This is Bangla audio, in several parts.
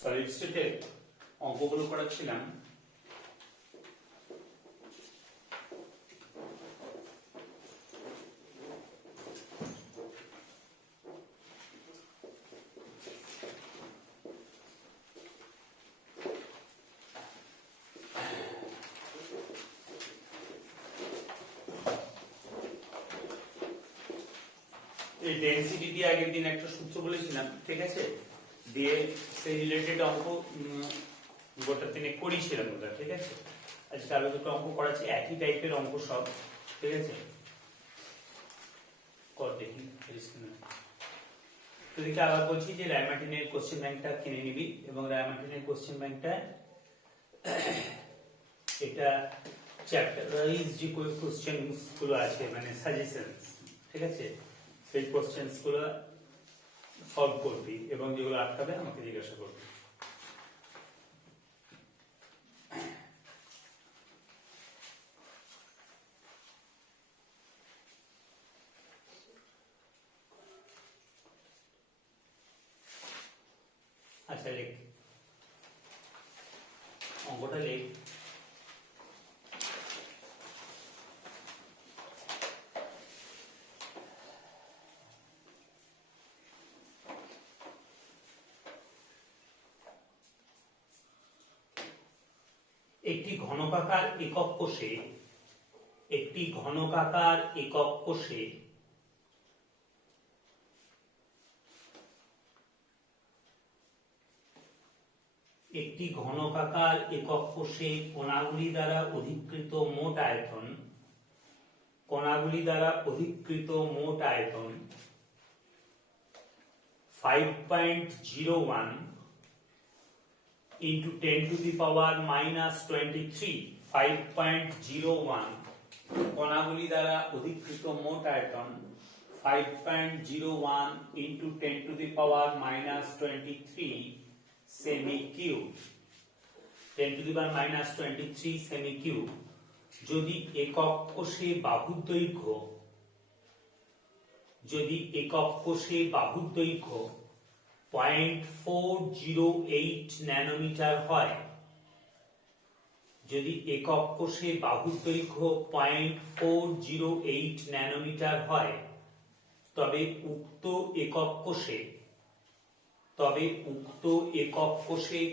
সলিড স্টেটের অঙ্কগুলো করাচ্ছিলাম। এই ডেনসিটি দিয়ে আগের দিন একটা সূত্র বলেছিলাম, ঠিক আছে, দিয়ে সেই রিলেটেড অঙ্ক গোটা দিনে করিয়েছিলাম ওটা, ঠিক আছে। আজকে আরো দুটো অঙ্ক করাচ্ছি, একই টাইপের অঙ্ক সব, ঠিক আছে। কর দেখি তো দেখি আবার বলছি যে রায়মার্টিনের কোশ্চেন ব্যাংকটা কিনে নিবি, এবং রায়মার্টিনের কোশ্চেন ব্যাংকটা এটা চ্যাপ্টার ওয়াইজ যে কোশ্চেনস গুলো আছে, মানে সাজেশনস, ঠিক আছে, সেই কোশ্চেনস গুলো সলভ করবি এবং যেগুলো আটকাবে আমাকে জিজ্ঞাসা করবি। আচ্ছা লেখ, অঙ্কটা লেখ। একটি ঘনকাকার একক কোষে একটি ঘনকাকার একক কোষে একটি ঘনকাকার একক কোষে কণাগুলি দ্বারা অধিকৃত মোট আয়তন, কণাগুলি দ্বারা অধিকৃত মোট আয়তন 5.01 into 10 to the power minus 23, 5.01 কণাগুলি দ্বারা অধিকৃত মোট আয়তন 5.01 into 10 to the power minus 23 semi cube, 10 to the power minus 23 semi cube যদি একক কোষে বাহুর দৈর্ঘ্য, যদি একক কোষে বাহুর দৈর্ঘ্য 0.408 ন্যানোমিটার হয়, যদি একক কোষে বাহুর দৈর্ঘ্য 0.408 ন্যানোমিটার হয়, তবে উক্ত একক কোষে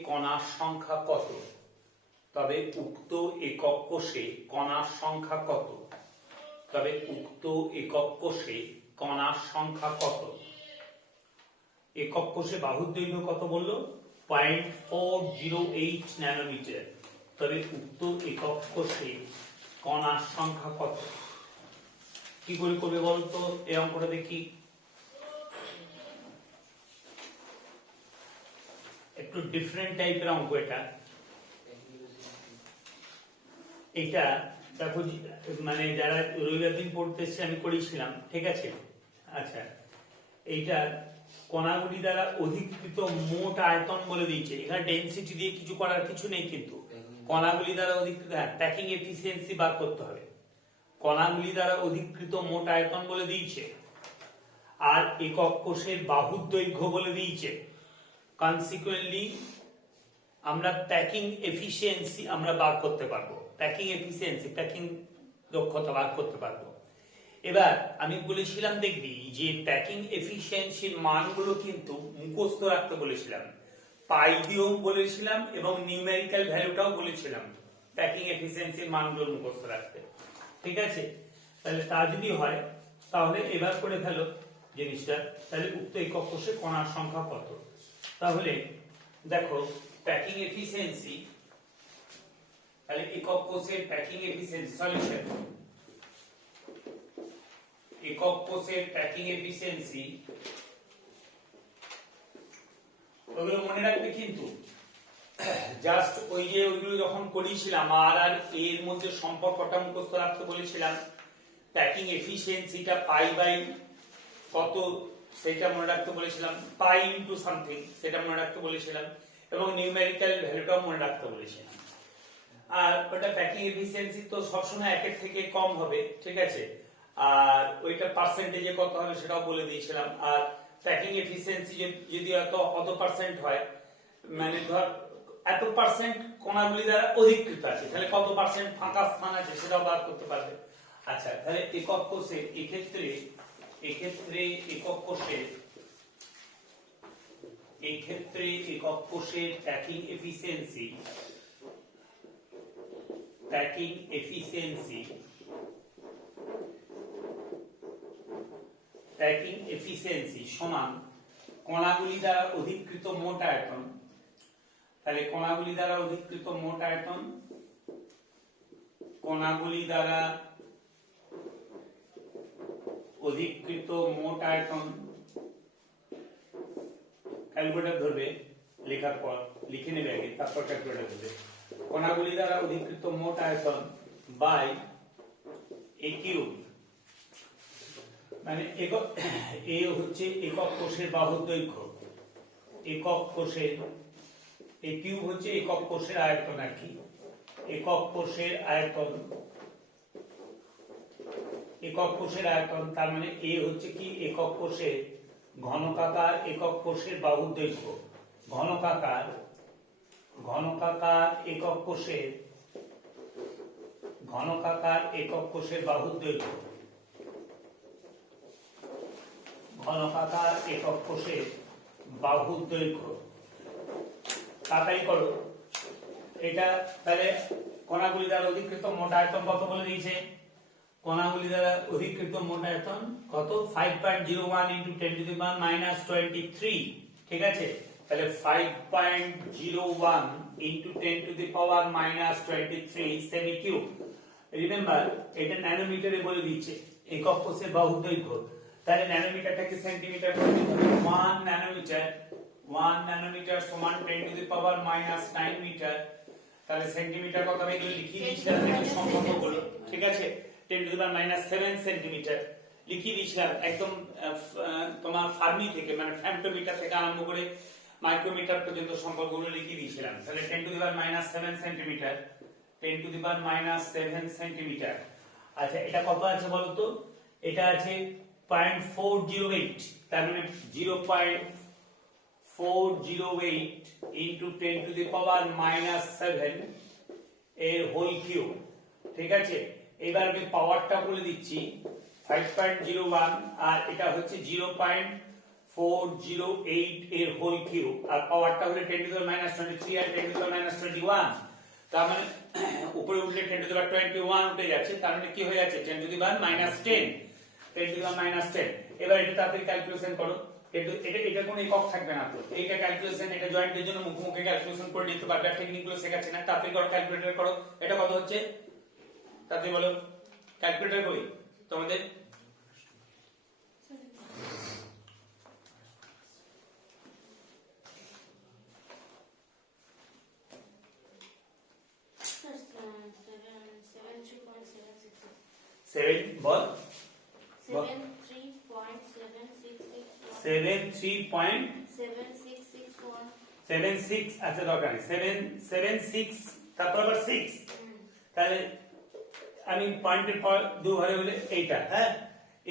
কণার সংখ্যা কত? তবে উক্ত একক কোষে কণার সংখ্যা কত? তবে উক্ত একক কোষে কণার সংখ্যা কত? একক কোষে বাহুর দৈর্ঘ্য কত বললো? 0.408 ন্যানোমিটার। তবে উক্ত একক কোষে কণার সংখ্যা কত? কি করে করবে বলতো এই অঙ্কটা দেখি। একটু ডিফারেন্ট টাইপের অঙ্ক এটা। এটা দেখো, মানে যারা রবিবার দিন পড়তে এসেছে আমি করেছিলাম, ঠিক আছে। আচ্ছা, এইটা কণাগুলি দ্বারা অধিকৃত মোট আয়তন বলে দিয়েছে। এখানে ডেনসিটি দিয়ে কিছু করার কিছু নেই, কিন্তু কণাগুলি দ্বারা অধিকৃত প্যাকিং এফিসিয়েন্সি বার করতে হবে। কণাগুলি দ্বারা অধিকৃত মোট আয়তন বলে দিয়েছে, আর একক কোষের বাহুর দৈর্ঘ্য বলে দিয়েছে। কনসিকুয়েন্টলি আমরা প্যাকিং এফিসিয়েন্সি আমরা বার করতে পারবো, প্যাকিং এফিসিয়েন্সি, প্যাকিং দক্ষতা বার করতে পারবো। এবার আমি বলেছিলাম দেখবি যে প্যাকিং এফিসিয়েন্সির মানগুলো কিন্তু মুখস্থ রাখতে বলেছিলাম, পাই দিয়েও বলেছিলাম এবং নিউমেরিক্যাল ভ্যালুটাও বলেছিলাম প্যাকিং এফিসিয়েন্সির মানগুলো মুখস্থ রাখতে, ঠিক আছে। তাহলে তা যদি হয় তাহলে এবার করে ফেলো জিনিসটা। তাহলে উক্ত একক কোষে কণার সংখ্যা কত? তাহলে দেখো প্যাকিং এফিসিয়েন্সি, তাহলে একক কোষের প্যাকিং এফিসিয়েন্সি সলিউশন, একক কোষের প্যাকিং এফিসিয়েন্সি ওগুলো মনে রাখবে কিন্তু, জাস্ট ওই যে ওইগুলো যখন করিয়েছিলাম আর আর এর মধ্যে সম্পর্কটা মুখস্থ রাখতে বলেছিলাম, প্যাকিং এফিসিয়েন্সিটা পাই বাই কত সেটা মনে রাখতে বলেছিলাম, পাই ইনটু সামথিং সেটা মনে রাখতে বলেছিলাম, এবং নিউমেরিক্যাল ভ্যালুটাও মনে রাখতে বলেছিলাম। আর ওটা প্যাকিং এফিসিয়েন্সি তো সবসময় একের থেকে কম হবে, ঠিক আছে। আর ওইটা পার্সেন্টেজে কত হবে সেটাও বলে দিয়েছিলাম। আর প্যাকিং এফিসিয়েন্সি যদি অত পার্সেন্ট হয় মানে ধর এত পার্সেন্ট কণাগুলি দ্বারা অধিকৃত আছে, তাহলে কত পার্সেন্ট ফাঁকা স্থান আছে সেটাও বার করতে পারবে। আচ্ছা, তাহলে একক কোষে এক্ষেত্রে একক কোষের প্যাকিং এফিসিয়েন্সি সমান কণাগুলি দ্বারা অধিকৃত মোট আয়তন। তাহলে কণাগুলি দ্বারা অধিকৃত মোট আয়তন ক্যালকুলেটর ধরবে, লেখার পর লিখে নেবে আগে, তারপর ক্যালকুলেটর ধরবে। কণাগুলি দ্বারা অধিকৃত মোট আয়তন বাই এ কিউব, মানে এ হচ্ছে একক কোষের বাহুর দৈর্ঘ্য, একক কোষের এ কিউব হচ্ছে একক কোষের আয়তন আর কি, একক কোষের আয়তন, তার মানে এ হচ্ছে কি একক কোষের ঘনকাকার একক কোষের বাহুর দৈর্ঘ্য, ঘনকাকার একক কোষের বাহুর দৈর্ঘ্য, ঘনকাকার একক কোষের বাহুর দৈর্ঘ্য। তাড়াতাড়ি করো এটা। তাহলে কণাগুলি দ্বারা অধিকৃত মোট আয়তন কত বলে দিয়েছে? কণাগুলি দ্বারা অধিকৃত মোট আয়তন কত? 5.01 × 10⁻⁻23। ঠিক আছে, তাহলে 5.01 × 10⁻⁻23 সেমি কিউব। রিমেম্বার এটা ন্যানোমিটারে বলে দিচ্ছে একক কোষের বাহুর দৈর্ঘ্য, তাহলে ন্যানোমিটারটাকে সেন্টিমিটার করে দিতে হবে। 1 ন্যানোমিটার সমান 10⁻⁹ মিটার। তাহলে সেন্টিমিটার কত হবে এগুলো লিখিয়ে দিয়েছিলাম, একটু সম্পর্ক করো। ঠিক আছে, 10⁻⁷ সেন্টিমিটার লিখিয়ে দিয়েছিলাম একদম তোমার ফার্মি থেকে, মানে ফ্যামটোমিটার থেকে আরম্ভ করে মাইক্রোমিটার পর্যন্ত সম্পর্কগুলো লিখিয়ে দিয়েছিলাম। তাহলে 10⁻⁷ সেন্টিমিটার, 10⁻⁷ সেন্টিমিটার। আচ্ছা, এটা কত আছে বলো তো? এটা আছে 0.408, তার মানে 0.408 × 10⁻⁷ এর হোল কিউব। ঠিক আছে, এবার আমি পাওয়ারটা বলে দিচ্ছি 5.01 আর এটা হচ্ছে 0.408 এর হোল কিউব, আর পাওয়ারটা হলো 10⁻⁻23 আর 10⁻⁻21। তার মানে উপরে উঠলে 10⁻21 উঠে যাচ্ছে, তার মানে কি হয়ে যাচ্ছে 10⁻10। এবার এটা তাড়াতাড়ি ক্যালকুলেশন করো। এটা কোনো একক থাকবে না তো, এইটা ক্যালকুলেশন, এটা জয়েন্টের জন্য মুখে ক্যালকুলেশন করে নিতে পারবে, টেকনিকগুলো শেখাচ্ছে না। তাড়াতাড়ি করো, ক্যালকুলেটর করো। এটা কত হচ্ছে তাড়াতাড়ি বলো, ক্যালকুলেটর করি তোমাদের। সেভেন বল, 73.7661 আচ্ছা দরকার নেই, 776 তারপর আবার 6। তাহলে আমি পয়েন্টের পর দু ঘরে হলে এইটা, হ্যাঁ,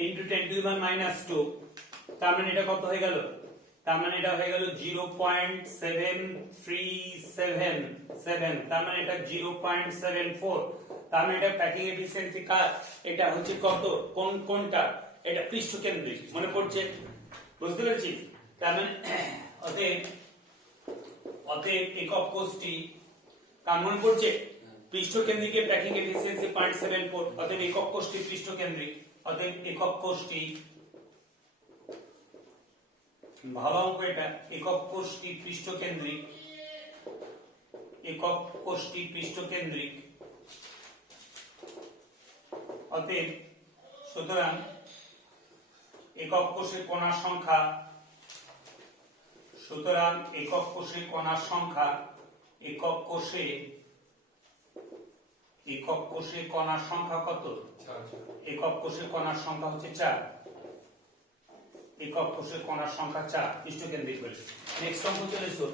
ইনটু 10⁻⁻2। তার মানে এটা কত হয়ে গেল? তার মানে এটা হয়ে গেল 0.7377, তার মানে এটা 0.74। তার মানে এটা প্যাকিং এফিসিয়েন্সি কার? এটা হচ্ছে কত, কোনটা? এটা পৃষ্ঠকেন্দ্রিক, মনে পড়ছে? বুঝতে পেরেছি? তার মানে অতএব একক কোষটি কার মনে পড়ছে? পৃষ্ঠকেন্দ্রিকের প্যাকিং এফিসিয়েন্সি 0.74। অতএব একক কোষটি পৃষ্ঠকেন্দ্রিক, অতএব একক কোষটি, ভালো অঙ্ক এটা, একক কোষটি পৃষ্ঠকেন্দ্রিক। অতএব সুতরাং একক কোষের কণার সংখ্যা, একক কোষে কণার সংখ্যা কত? একক কোষে কণার সংখ্যা হচ্ছে 4। একক কোষে কণার সংখ্যা 4 পৃষ্ঠকেন্দ্রিক বলে। নেক্সট অঙ্ক চলে এসো।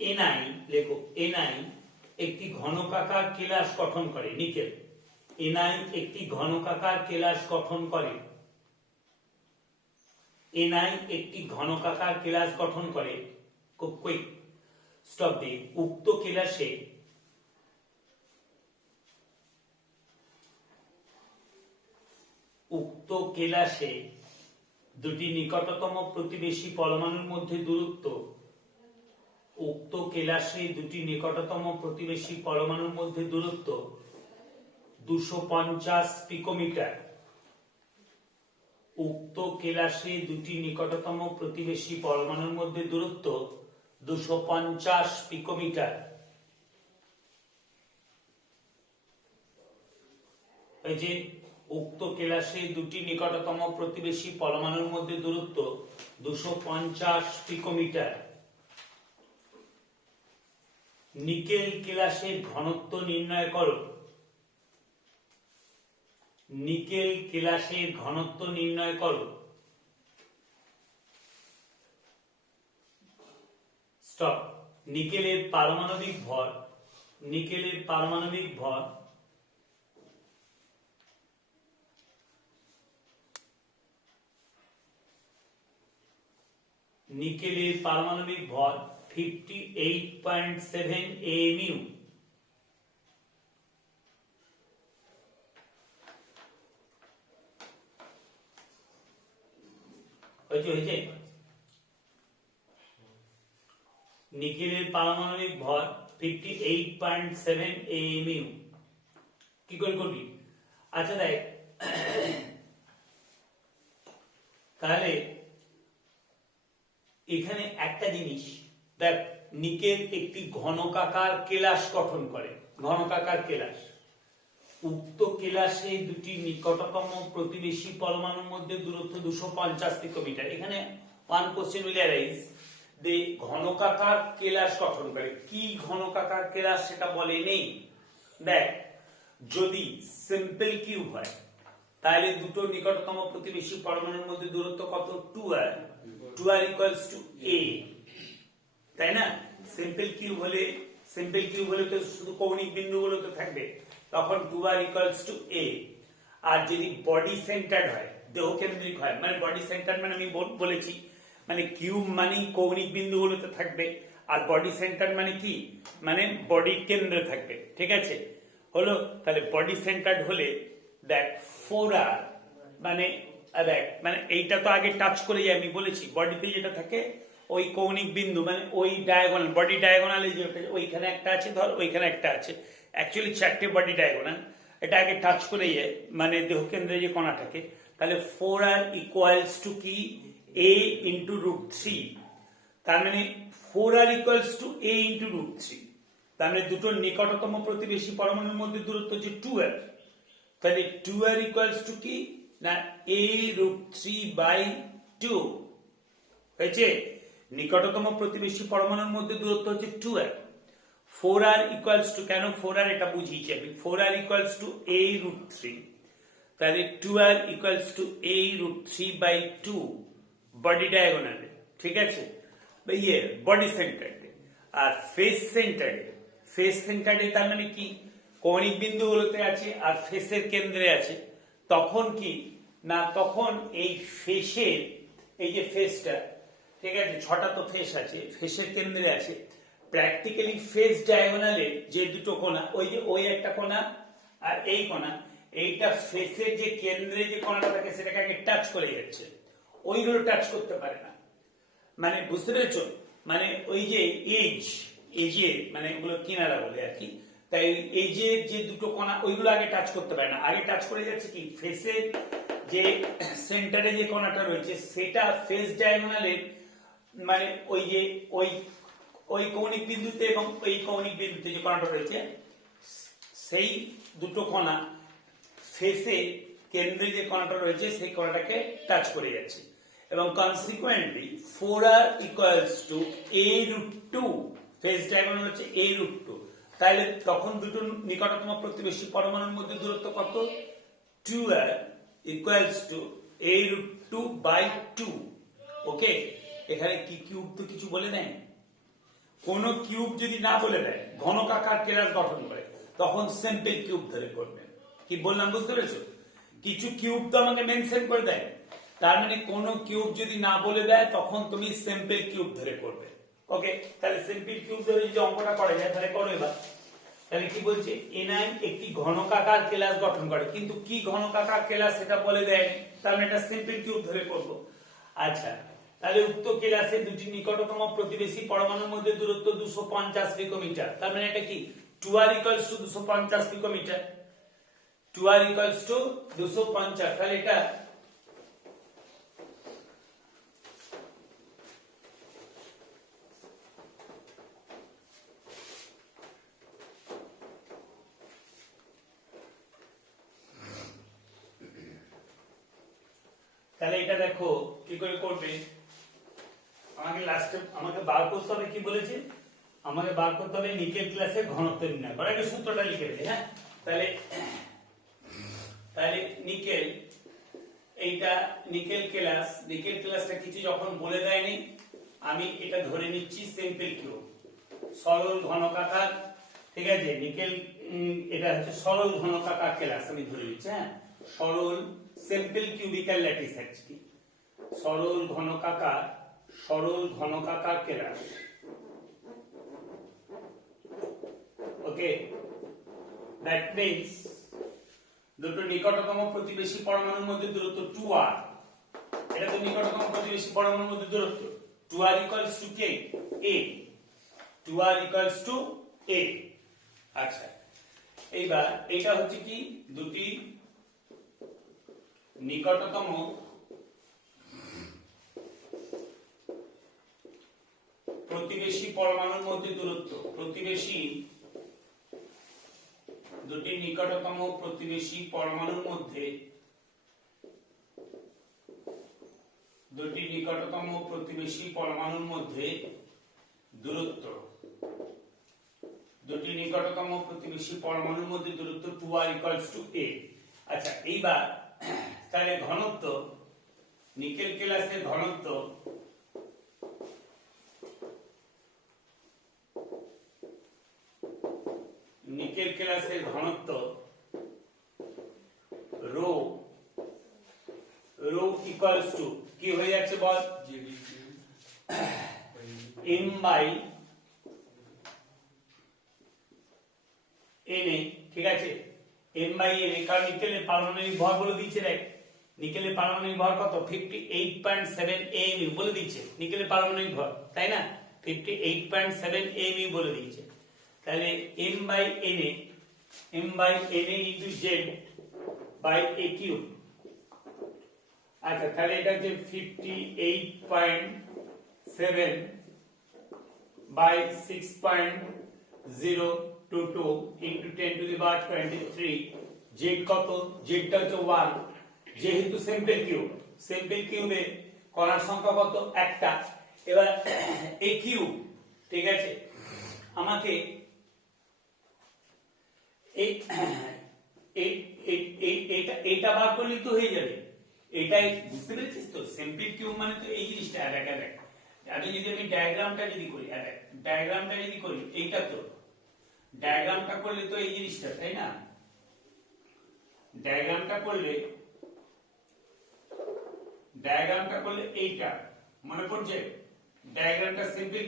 এনআই লেখো, এনআই একটি ঘনকাকার কেলাস গঠন করে, নিকেল। এনআই একটি ঘনকাকার কেলাস গঠন করে, এনআই একটি ঘনকাকার কেলাস গঠন করে। Quick stop the. উক্ত কেলাসে দুটি নিকটতম প্রতিবেশী পরমাণুর মধ্যে দূরত্ব, উক্ত কেলাসে দুটি নিকটতম প্রতিবেশী পরমাণুর মধ্যে দূরত্ব 250 পিকোমিটার। উক্ত কেলাসে দুটি নিকটতম প্রতিবেশী পরমাণুর মধ্যে দূরত্ব 250 পিকোমিটার। এই যে উক্ত কেলাসে দুটি নিকটতম প্রতিবেশী পরমাণুর মধ্যে দূরত্ব 250 পিকোমিটার। নিকেল কেলাসের ঘনত্ব নির্ণয় করো। নিকেল কেলাসের ঘনত্ব নির্ণয় করো। স্টপ। নিকেলের পারমাণবিক ভর, নিকেলের পারমাণবিক ভর নিকেলের পারমাণবিক ভর 58.7 AMU। হয়েছে? নিকেলের পারমাণবিক ভর 58.7 AMU। কি করে করবি? আচ্ছা দেখ, তাহলে এখানে একটা জিনিস দেখ, নিকেল একটি ঘনকাকার কেলাস গঠন করে, ঘনকাকার কেলাস। উক্ত কেলাসে দুটি নিকটতম প্রতিবেশী পরমাণুর মধ্যে দূরত্ব 250 পিকোমিটার। এখানে ওয়ান কোশ্চেন উইল অ্যারাইজ, যে ঘনকাকার কেলাস গঠন করে, কি ঘনকাকার কেলাস সেটা বলে নেই। দেখ, যদি সিম্পল কিউব হয় তাহলে দুটো নিকটতম প্রতিবেশী পরমাণুর মধ্যে দূরত্ব কত? 2r। 2r equals to a, তাই না? সিম্পল কিউব হলে তো শুধু কৌণিক বিন্দুগুলো তো থাকবে, তখন 2r ইকুয়ালস টু a। আর যদি বডি সেন্টার্ড হয়, দেহকেন্দ্রিক হয়, মানে বডি সেন্টার্ড মানে আমি বলেছি, মানে কিউব মানে কৌণিক বিন্দুগুলো তো থাকবে, আর বডি সেন্টার্ড মানে কি, মানে বডির কেন্দ্রে থাকবে। ঠিক আছে, হলো? তাহলে বডি সেন্টার্ড হলে দেখ 4r মানে দেখ, মানে এইটা তো আগে টাচ করে যাই, আমি বলেছি বডিতে যেটা থাকে ওই কৌণিক বিন্দু, মানে ওই ডায়াগোনাল, বডি ডায়াগোনালে যে ওইখানে একটা আছে, ধর ওইখানে একটা আছে, অ্যাকচুয়ালি 4টে বডি ডায়াগোনাল, এটা আগে টাচ করে যায়, মানে দেহকেন্দ্রে যে কণাটাকে। তাহলে 4r ইকুয়ালস টু কি? a into √3। তার মানে 4r equals to a into √3। তার মানে দুটো নিকটতম প্রতিবেশী পরমাণুর মধ্যে দূরত্ব হচ্ছে 2r। তাহলে 2r ইকুয়ালস টু কি না a √3/2 হয়েছে। নিকটতম প্রতিবেশী পরমাণুর মধ্যে দূরত্ব হচ্ছে 2r। 4r ইকুয়ালস টু, কেন 4r এটা বুঝিয়েছি আমি, 4r ইকুয়ালস টু a √3। তাহলে 2r equals to a √3/2 body ডায়াগোনালে। ঠিক আছে, ইয়ে বডি সেন্টারে। আর ফেস সেন্টারে তার মানে কি, কৌণিক বিন্দুগুলোতে আছে আর ফেসের কেন্দ্রে আছে। তখন কি না, তখন এই ফেসের, এই যে ফেসটা, ঠিক আছে, 6টা তো ফেস আছে, ফেসের কেন্দ্রে আছে। প্র্যাকটিক্যালি ফেস ডায়াগোনালে যে দুটো কোণা, ওই যে ওই একটা কোণা আর এই কোণা, এইটা ফেসের যে কেন্দ্রে যে কোণাটা থাকে সেটাকে আগে টাচ করে যাচ্ছে, ওইগুলো টাচ করতে পারে না। মানে বুঝতে পেরেছো, মানে ওই যে এজে মানে ওগুলো কিনারা বলে আর কি। তাই এজের যে দুটো কোণা ওইগুলো আগে টাচ করতে পারে না, আগে টাচ করে যাচ্ছে কি ফেসের যে সেন্টারে যে কোণাটা রয়েছে সেটা ফেস ডায়াগোনালের, মানে ওই যে ওই কৌণিক বিন্দুতে এবং ওই কৌণিক বিন্দুতে যে কোণাটা রয়েছে সেই দুটো কোণা ফেসে কেন্দ্রে যে কোণাটা রয়েছে সেই কোণাটাকে টাচ করে যাচ্ছে। এবং consequently 4r equals to a √2, face diagonal হচ্ছে a √2। তাহলে তখন দুটো নিকটতম প্রতিবেশী পরমাণুর মধ্যে দূরত্ব কত? 2r equals to a √2/2। ওকে, এখানে কি কিউব তো কিছু বলে দেয়, কোন কিউব যদি না বলে দেয় ঘনকাকার কেলাস গঠন করে, তখন সিম্পল কিউব ধরে করবে। কি বললাম বুঝতে পেরেছো? কিছু কিউব তো আমাকে মেনশন করে দেয়, তার মানে কোন কিউব যদি না বলে দেয় তখন তুমি সিম্পল কিউব ধরে করবে। ওকে, তাহলে সিম্পল কিউব ধরে যদি অঙ্কটা করা যায় তাহলে করো এবার। তাহলে কি বলছে, এনআই একটি ঘনকাকার কেলাস গঠন করে, কিন্তু কি ঘনকাকার কেলাস সেটা বলে দেয়, তার মানে এটা সিম্পল কিউব ধরে করব। আচ্ছা, তাহলে উক্ত কেলাসে দুটি নিকটতম প্রতিবেশী পরমাণুর মধ্যে দূরত্ব 250 পিকোমিটার, তার মানে এটা কি 2r = 250 পিকোমিটার, 2r = 250। তাহলে এটা তাহলে এটা দেখো কি করে করবে, আমাকে বার করতে হবে, কি বলেছে আমাকে বার করতে হবে নিকেল ক্লাসের ঘনত্ব নির্ণয় করার আগে সূত্রটা লিখে দেবে। হ্যাঁ, তাহলে তাহলে নিকেল, এইটা নিকেল ক্লাসটা কিছু যখন বলে দেয়নি, আমি এটা ধরে নিচ্ছি সিম্পল কিউব, সরল ঘনকাকার, ঠিক আছে। নিকেল এটা হচ্ছে সরল ঘনকাকার ক্লাস, আমি ধরে নিচ্ছি। হ্যাঁ, সরল সিম্পল কিউবিক্যাল ল্যাটিস, কি সরল ঘনকাকার ক্লাস। ওকে, দ্যাট মিন্স দুটো নিকটতম প্রতিবেশী পরমাণুর মধ্যে দূরত্ব 2r, এটা তো নিকটতম প্রতিবেশী পরমাণুর মধ্যে দূরত্ব, 2r = k, a, 2r = a। আচ্ছা, এইবার এটা হচ্ছে কি দুটি নিকটতম প্রতিবেশী পরমাণুর মধ্যে দূরত্ব, দুটি নিকটতম প্রতিবেশী পরমাণুর মধ্যে দূরত্ব, দুটি নিকটতম প্রতিবেশী পরমাণুর মধ্যে দূরত্ব 2r = a। আচ্ছা, এইবার তাহলে ঘনত্ব, নিকেল ক্লাসের ঘনত্ব রো ইকুয়ালস টু কি হয়ে যাচ্ছে বল, m/na, ঠিক আছে, m/na, কারণ নিকেলের পারমাণবিক ভর বলে দিয়েছে। দেখ, নিকেলের পারমাণবিক ভর কত, 58.7 amu বলে দিয়েছে নিকেলের পারমাণবিক ভর, তাই না, 58.7 amu বলে দিয়েছে। তাহলে m/na into z by a cube। আচ্ছা, তাহলে এটা হচ্ছে 58.7 by 6.022 into 10⁻23। z কত, z টা হচ্ছে 1, যেহেতু সিম্পল কিউবে কণার সংখ্যা কত, একটা। এবার a কিউব, ঠিক আছে, আমাকে এটা বার করলে তো হয়ে যাবে, এটাই বুঝতে পেরেছিস তো, সিম্পল কিউব মানে তো এই জিনিসটা। দেখ, আমি ডায়াগ্রামটা করি, এইটা তো ডায়াগ্রামটা করলে তো এই জিনিসটা, তাই না, ডায়াগ্রামটা করলে এইটা মনে পড়ছে। ডায়াগ্রামটা সিম্পল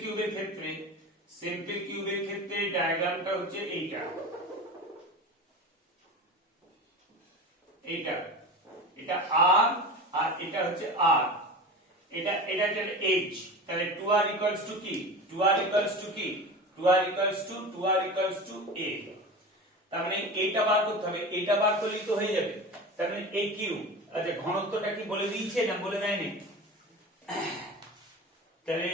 কিউবের ক্ষেত্রে ডায়াগ্রামটা হচ্ছে এইটা, এটা r আর এটা হচ্ছে r, এটা হচ্ছে h। তাহলে 2r = কি, 2r = a। তার মানে এইটা বার করতে হবে, এইটা বার করলেই তো হয়ে যাবে। তার মানে a কিউব। আচ্ছা, ঘনত্বটা কি বলে দিয়েছে না বলে দেয়নি? তাহলে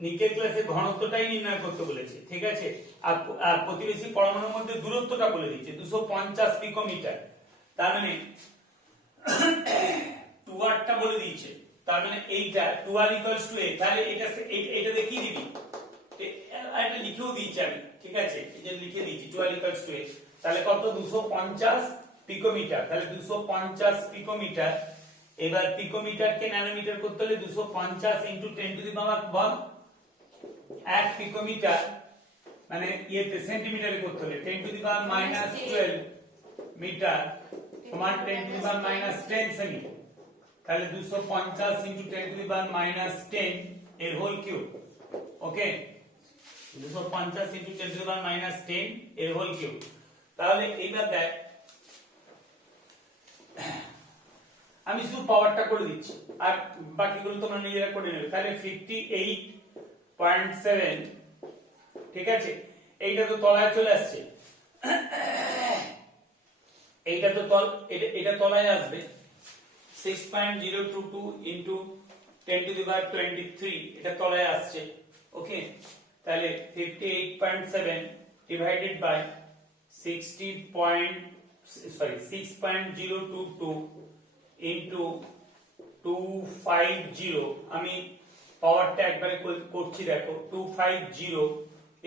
নিকেল ক্লাসের ঘনত্বটাই নির্ণয় করতে বলেছে, ঠিক আছে। আর প্রতিবেশী পরমাণুর মধ্যে দূরত্বটা বলে দিয়েছে 250 পিকোমিটার, তার মানে 2r টা বলে দিয়েছে, তার মানে এইটা 2r = a। তাহলে এটা কি দিবি, এটা লিখেও দিয়েছি আমি, ঠিক আছে, এই যে লিখে দিয়েছি 2r = a। তাহলে কত, 250 পিকোমিটার। তাহলে 250 পিকোমিটার। এবার পিকোমিটারকে ন্যানোমিটার করতে হলে 250 × 10⁻ 1 পিকোমিটার মানে ইয়েতে সেন্টিমিটারে করতে হলে 10 to the power minus 12 meter সমান 10 টু দি পাওয়ার মাইনাস 10 সেমি, তাহলে 250 into 10 to the power minus 10 এর whole cube. Okay, 250 into 10 to the power minus 10 এর হোল কিউব। তাহলে এইবার দেখ, আমি শুধু পাওয়ারটা করে দিচ্ছি আর বাকিগুলো তোমরা নিজেরা করে নেবে। তাহলে 58.7, ঠিক আছে, এইটা তো তলায় চলে আসছে, এইটা তো এটা তলায় আসবে। 6.022 ইনটু 10 টু দি পাওয়ার 23 এটা তলায় আসছে। ওকে, তাহলে 58.7 ডিভাইডেড বাই 6.022 ইনটু 250, আমি পাওয়ারটা একবারে করছি, দেখো 250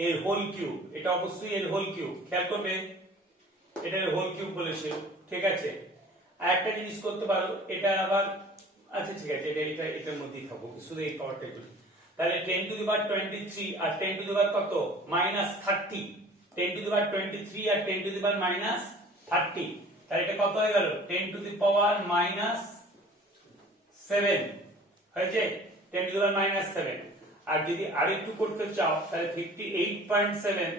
এর হোল কিউব, এটা অবশ্যই এর হোল কিউব, খেয়াল করবে এটার হোল কিউব বলেছে, ঠিক আছে। আর একটা জিনিস করতে পারো, এটা আবার আচ্ছা ঠিক আছে, এটার মধ্যেই থাকবো, শুধু এই পাওয়ারটাই বলি। তাহলে 10 টু দি পাওয়ার 23 আর 10 টু দি পাওয়ার কত মাইনাস 30, 10 টু দি পাওয়ার 23 আর 10 টু দি পাওয়ার মাইনাস 30, তাহলে এটা কত হয়ে গেল 10 টু দি পাওয়ার মাইনাস 7 হয়েছে, 10 টু দি পাওয়ার মাইনাস 7। আর যদি আরেকটু করতে চাও তাহলে 58.7,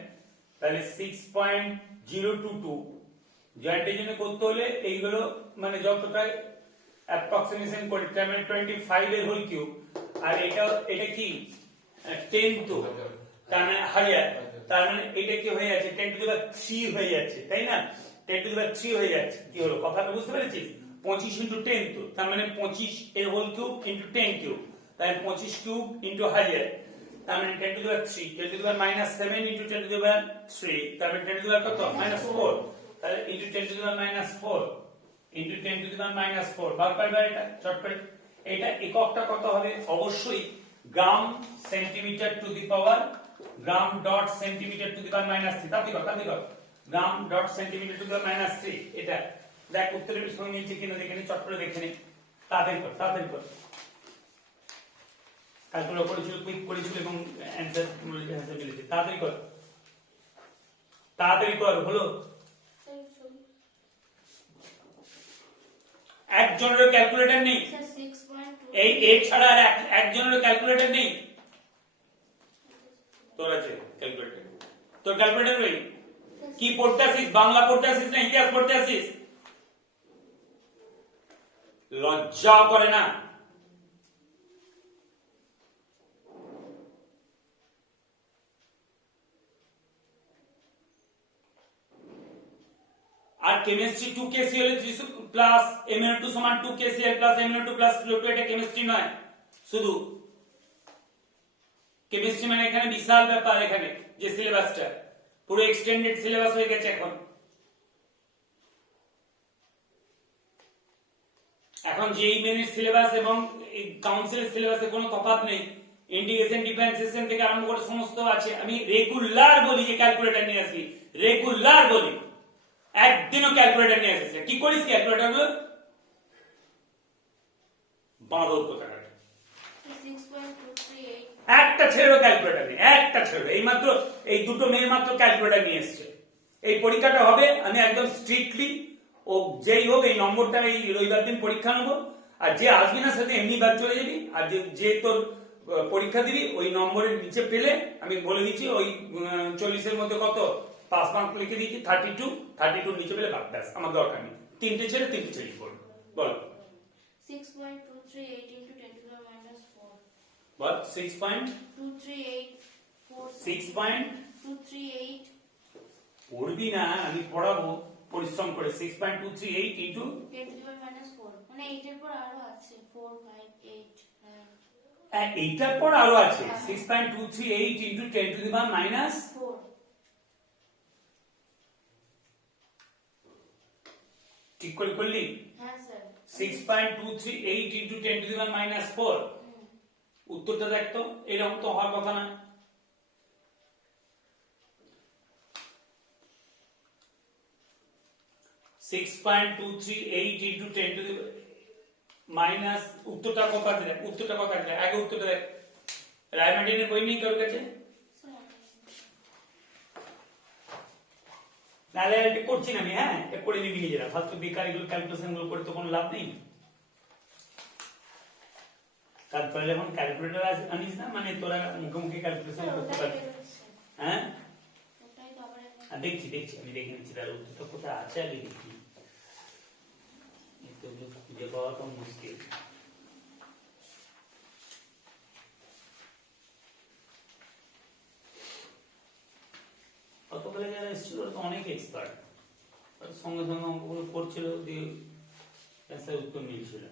তাহলে 6.022 জয়েন্টের জন্য করতে হলে এইগুলো মানে যতটা অ্যাপ্রক্সিমেশন করে, তার মানে 25 এর হোল কিউব, আর এটা কি 10 তো, তার মানে হাজার, তার মানে এটা কি হয়ে যাচ্ছে 10 টু দি পাওয়ার 3 হয়ে যাচ্ছে, তাই না, 10 টু দি পাওয়ার 3 হয়ে যাচ্ছে। কি হলো কথাটা বুঝতে পেরেছিস? 25 ইনটু 10 তো, তার মানে 25 এর হোল কিউব ইনটু 10 কিউব, তাহলে 25 কিউব ইনটু হাজার, তার মানে 10 to the power 3, 10 to the power minus 7 into 10 to the power 3, তার মানে 10 টু দি পাওয়ার কত মাইনাস 4, তাহলে into 10 to the power minus 4 into 10 to the power minus 4, বার করবে এটা চট করে। এটা এককটা কত হবে? অবশ্যই gram centimetre to the power, gram dot centimetre to the power minus 3, তাতে কত gram dot centimetre to the power minus 3। এটা দেখ উত্তরের সঙ্গে নিচে কিনা দেখে নি, চট করে দেখে নি, তাড়াতাড়ি কর ক্যালকুলেট করেছিল, কুইক করেছিল এবং অ্যানসার মিলেছে, তাড়াতাড়ি কর হলো। একজনের ক্যালকুলেটর নেই, এই ছাড়া আর একজনের ক্যালকুলেটর নেই। তোর আছে ক্যালকুলেটর, তোর ক্যালকুলেটর নেই? কি পড়তে আসিস? বাংলা পড়তে আসিস না ইতিহাস পড়তে আসিস? লজ্জা করে না? আর কেমিস্ট্রি 2 KCl প্লাস MnO2 সমান 2 KCl plus MnO2 plus CO2, এটা কেমিস্ট্রি নয় শুধু। কেমিস্ট্রি মানে এখানে বিশাল ব্যাপার, এখানে যে সিলেবাসটা পুরো এক্সটেন্ডেড সিলেবাস হয়ে গেছে এখন যেই মেনের সিলেবাস এবং কাউন্সিলের সিলেবাসে কোনো তফাৎ নেই। ইন্টিগ্রেশন ডিফারেন্সিয়েশন থেকে আরম্ভ করে সমস্ত আছে। আমি রেগুলার বলি যে ক্যালকুলেটর নিয়ে আসবি, রেগুলার বলি, একদিনও ক্যালকুলেটর নিয়ে আসিস। কি করিস ক্যালকুলেটর গুলো? বাঁদর কোথাকার, একটা ছেড়েও ক্যালকুলেটর নেই, একটা ছেড়ে। এইমাত্র এই দুটো মেয়ে মাত্র ক্যালকুলেটর নিয়ে এসছে। এই পরীক্ষাটা হবে, আমি একদম স্ট্রিক্টলি ও যেই হোক এই নম্বরটা এই রবিবার দিন পরীক্ষা নেবো, আর যে আসবি না সাথে এমনি বাদ চলে যাবি। আর যে তোর পরীক্ষা দিবি ওই নম্বরের নিচে পেলে আমি বলে দিচ্ছি ওই 40-এর মধ্যে কত পাস মার্ক লিখে দিচ্ছি 32 নিচে পেলে বাদ, ব্যাস, আমার দরকার নেই। তিনটে ছেড়ে পড়বে। বল 6.238 into 10 to the minus 4. বল 6.238 পড়বি না, আমি পড়াবো পরিশ্রম করে। 6.238 ইনটু 10 to the minus 4 মানে 8 এর পর আরো আছে 4 5 8 এইটার পর আরো আছে 6.238 into 10 to the power minus 4। ঠিক করে করলি? হ্যাঁ sir. 6.238 into 10 to the power minus 4, উত্তরটা দেখ তো, এরকম তো হওয়ার কথা না। উত্তরটা কত আছে দেখ, উত্তরটা কত আছে আগে উত্তরটা দেখ। রায়মার্টিনের বই নেই তোর কাছে? নাহলে এটা করছি না আমি, হ্যাঁ এটা করে নিবি নিজেরা, ফালতু বেকার এগুলো ক্যালকুলেশন গুলো করে তো কোনো লাভ নেই। তারপরে যখন ক্যালকুলেটর আনিস না, মানে তোরা মুখে মুখে ক্যালকুলেশন করতে পারবি। হ্যাঁ দেখছি আমি দেখে নিচ্ছি তার উত্তরটা কোথায় আছে আগে দেখি, তো খুঁজে পাওয়া তো মুশকিল। গতকালে যারা এসেছিল তো অনেক এক্সপার্ট, সঙ্গে সঙ্গে অঙ্কগুলো করছিল, দিয়ে উত্তর মিলছিল।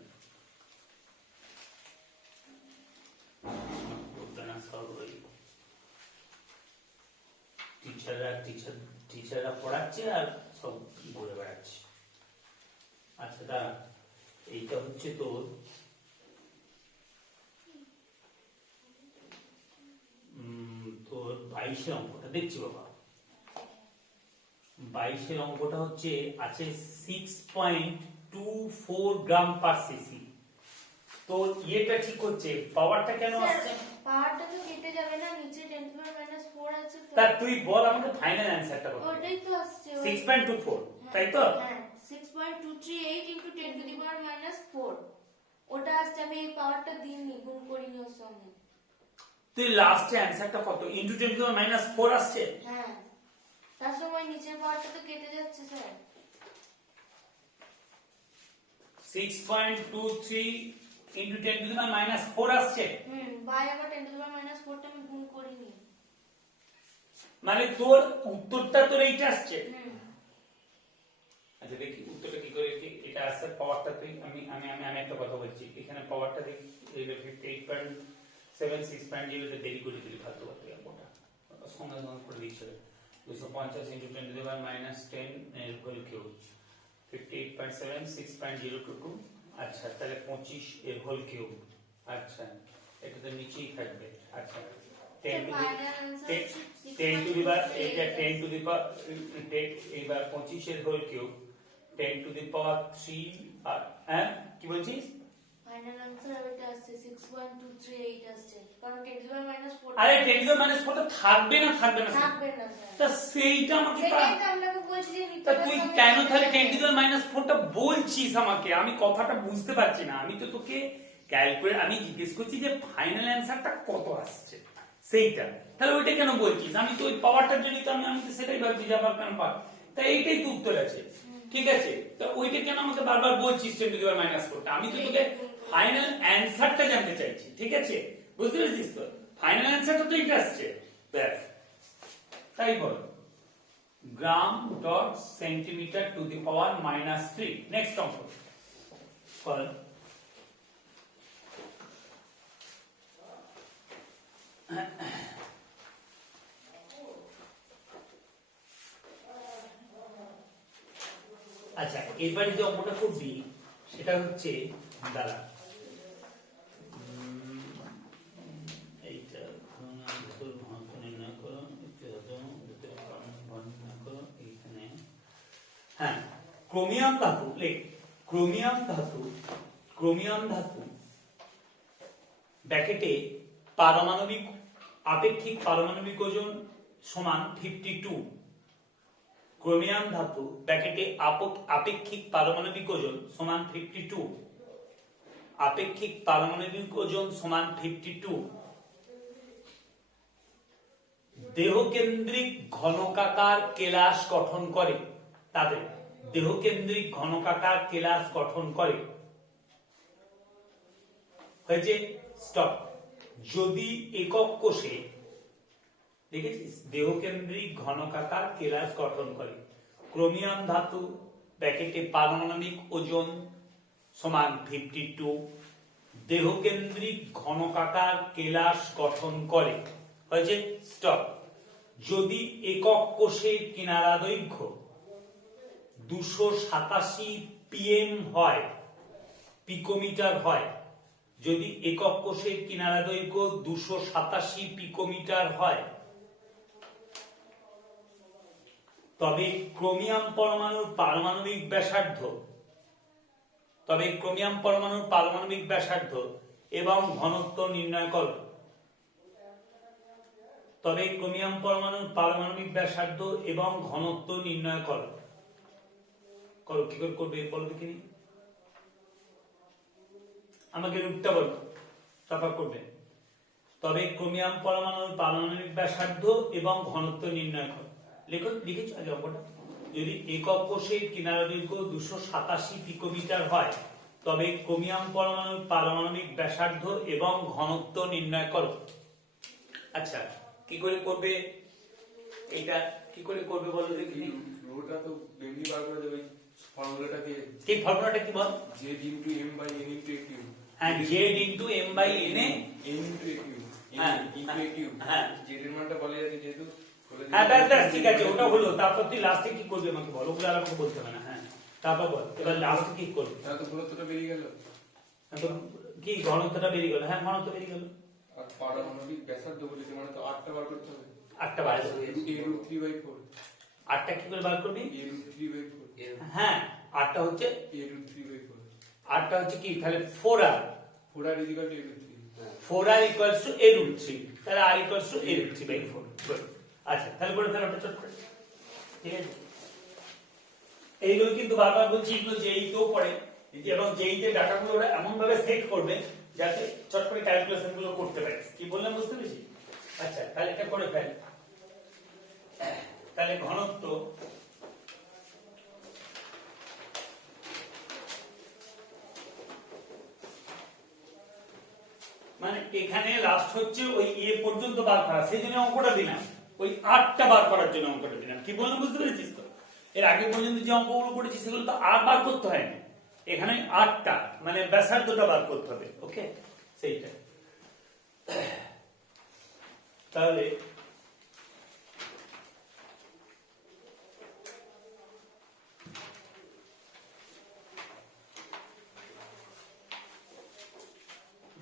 টিচাররা পড়াচ্ছে আর সব ঘুরে বেড়াচ্ছে। আচ্ছা তা এইটা হচ্ছে তোর তোর 22 অঙ্কটা দেখছি বাবা। 22 অঙ্কটা হচ্ছে আছে 6.24 গ্রাম পার সিসি। তো ইয়েটা ঠিক হচ্ছে, পাওয়ারটা কেন আসছে? পাওয়ারটা তো কেটে যাবে না, নিচে 10 to the minus 4 আছে তো। তা তুই বল আমাকে ফাইনাল অ্যানসারটা কত? ওটাই তো আসছে 6.24, তাই তো? হ্যাঁ 6.238 into 10 to the power minus 4 ওটা আসছে। আমি এই পাওয়ারটা দিইনি, গুণ করিনি ওর সঙ্গে। তুই লাস্টে অ্যানসারটা কত? ইনটু 10 to the minus 4 আসছে। হ্যাঁ তার সময় নিচের পাওয়ারটা তো কেটে যাচ্ছে sir. 6.23 into 10 to the minus 4 আসছে। বাই আবার 10 to the power minus 4 টা আমি গুণ করিনি। মানে তোর উত্তরটা তোর এইটা আসছে। আচ্ছা দেখি উত্তরটা কি করে, এটা আসছে পাওয়ারটা। তুই আমি একটা কথা বলছি, এখানে পাওয়ারটা দেখি 58.7 6.0 তে দেরি করে দিলি, ফালতু কথা ওটা সঙ্গে সঙ্গে করে দিচ্ছিল। 250 into 10 to the power minus 10 এর হোল কিউব, 58.7 6.022। আচ্ছা তাহলে 25 এর হোল কিউব। আচ্ছা এটা তো নিচেই থাকবে। আচ্ছা 10 to the power, এটা 10 to the power, এইবার 25 এর whole cube 10 to the power 3। হ্যাঁ কি বলছিস? ফাইনাল आंसर ওইটা আসছে 6.238 আসছে, কারণ 10 to the power minus 4। আরে 10 to the minus 4 টা থাকবে না থাকবে না স্যার। তা সেইটা আমাকে সেটাই তো আপনাকে বলছি যে নিতে তা তুই কেন তাহলে 10 to the minus 4 টা বলছিস আমাকে? আমি কথাটা বুঝতে পারছি না। আমি তো তোকে ক্যালকুলেট, আমি জিজ্ঞেস করছি যে ফাইনাল অ্যানসারটা কত আসছে সেইটা, তাহলে ওইটা কেন বলছিস? আমি তো ওই পাওয়ারটার জন্য তো আমি তো সেটাই ভাবছি যে আবার কেন পাওয়ার, তাই এইটাই তো উত্তর আছে। ঠিক আছে, তো ওইটা কেন আমাকে বারবার বলছিস 10 to the power minus 4 টা? আমি তো তোকে ফাইনাল অ্যানসারটা জানতে চাইছি। ঠিক আছে, বুঝতে পেরেছিস তো? ফাইনাল অ্যানসারটা তো এইটা আসছে, ব্যাস তাই বল। Gram dot centimetre to the power minus 3। Next অঙ্ক কর। আচ্ছা এবারে যে অঙ্কটা করবি সেটা হচ্ছে দাঁড়া, এইটা নির্ণয় করো, এইখানে হ্যাঁ ক্রোমিয়াম ধাতু, ক্রোমিয়াম ধাতু ব্র্যাকেটে পারমাণবিক আপেক্ষিক পারমাণবিক ওজন সমান 52। ক্রোমিয়াম ধাতু ব্র্যাকেটে আপেক্ষিক পারমাণবিক ওজন সমান 52। আপেক্ষিক পারমাণবিক ওজন সমান 52। দেহকেন্দ্রিক ঘনকাকার কেলাস গঠন করে। তাদের দেহকেন্দ্রিক ঘনকাকার কেলাস গঠন করে। হয়েছে, স্টপ। যদি একক কোষে, দেখেছিস, দেহকেন্দ্রিক ঘনকাকার কেলাস গঠন করে। ক্রোমিয়াম ধাতু ব্র্যাকেটে পারমাণবিক ওজন সমান 52। দেহকেন্দ্রিক ঘনকাকার কেলাস গঠন করে। হয়েছে, স্টপ। যদি একক কোষের কিনারা দৈর্ঘ্য 287 পিএম হয়, পিকোমিটার হয়, যদি একক কোষের কিনারা দৈর্ঘ্য 287 পিকোমিটার হয়, তবে ক্রোমিয়াম পরমাণুর পারমাণবিক ব্যাসার্ধ এবং ঘনত্ব নির্ণয় করো। তবে ক্রোমিয়াম পরমাণুর পারমাণবিক ব্যাসার্ধ এবং ঘনত্ব নির্ণয় করো। করো, কি করে করবে বলো দেখিনি, আমাকে রূপটা বলো, তারপর করবে। তবে ক্রোমিয়াম পরমাণুর পারমাণবিক ব্যাসার্ধ এবং ঘনত্ব নির্ণয় করো। লেখো, লিখেছো আগে অঙ্কটা। যদি একক কোষের কিনারা দৈর্ঘ্য 287 পিকোমিটার হয় তবে ক্রোমিয়াম পরমাণুর পারমাণবিক ব্যাসার্ধ এবং ঘনত্ব নির্ণয় করো। আচ্ছা, কি করে করবে এটা, কি করে করবে বলো দেখি। রোটা তো এমনি বার করে দেবে ফর্মুলাটা দিয়ে। কি ফর্মুলাটা কি বল? z into m by n into a cube। হ্যাঁ, z into m by n A n into a cube। হ্যাঁ, into a cube। হ্যাঁ। z এর মানটা বলে যাচ্ছে যেহেতু বলে হ্যাঁ, দিয়েছে- ব্যাস ঠিক আছে, ওটা হলো। তারপর তুই লাস্টে কি করবি আমাকে বল, ওগুলো আর আমাকে বলতে হবে না। হ্যাঁ, তারপর বল এবার লাস্টে কি করবি। তাহলে তো ঘনত্বটা বেরিয়ে গেল এখন কি ঘনত্বটা বেরিয়ে গেল? হ্যাঁ, ঘনত্ব বেরিয়ে গেল। আর পারমাণবিক ব্যাসার্ধ বলেছে মানে তো 8টা বার করতে হবে। 8টা বার a root 3/4। 8টা কি করে বার করবি? a root 3/4। হ্যাঁ, 8টা হচ্ছে a root 3/4। 8টা হচ্ছে কি তাহলে 4r। 4r is equal to a root 3। 4r equals to a root 3, তাহলে r equals to a root 3/4। Good. আচ্ছা, তাহলে করে ফেলো চট করে, ঠিক আছে। এইগুলো কিন্তু বারবার বলছি, এগুলো যেই তো পড়ে এবং যেইতে ডাটাগুলো ওরা এমন ভাবে সেট করবে যাতে চট করে ক্যালকুলেশন গুলো করতে পারে। কি বললাম বুঝতে পেরেছি? আচ্ছা, তাহলে এটা করে ফেল। তাহলে ঘনত্ব মানে এখানে লাস্ট হচ্ছে ওই এ পর্যন্ত বার করা, সেই জন্য অঙ্কটা দিলাম। ওই 8টা বার করার জন্য অঙ্কটা দিলাম। কি বললাম বুঝতে পেরেছিস তো? এর আগে পর্যন্ত যে অঙ্কগুলো করেছি সেগুলো তো আর বার করতে হয় না, এখানে 8টা মানে ব্যাসার্ধটা বার করতে হবে। ওকে, সেইটা। তাহলে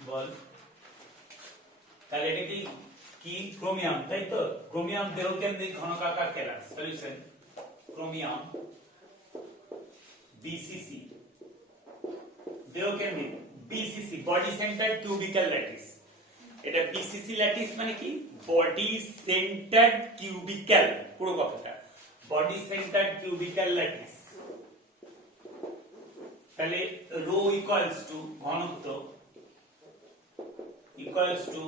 বল, তাহলে এটা কি কি ক্রোমিয়াম, তাই তো? ক্রোমিয়াম দেহকেন্দ্রিক ঘনকাকার কেলাস। সলিউশন ক্রোমিয়াম বিসিসি দেহকেন্দ্রিক, BCC body centred cubical lattice. এটা বিসিসি ল্যাটিস মানে কি? বডি সেন্টার্ড কিউবিক্যাল, পুরো কথাটা বডি সেন্টার্ড কিউবিক্যাল ল্যাটিস। তাহলে রো ইকুয়ালস টু ঘনত্ব equals to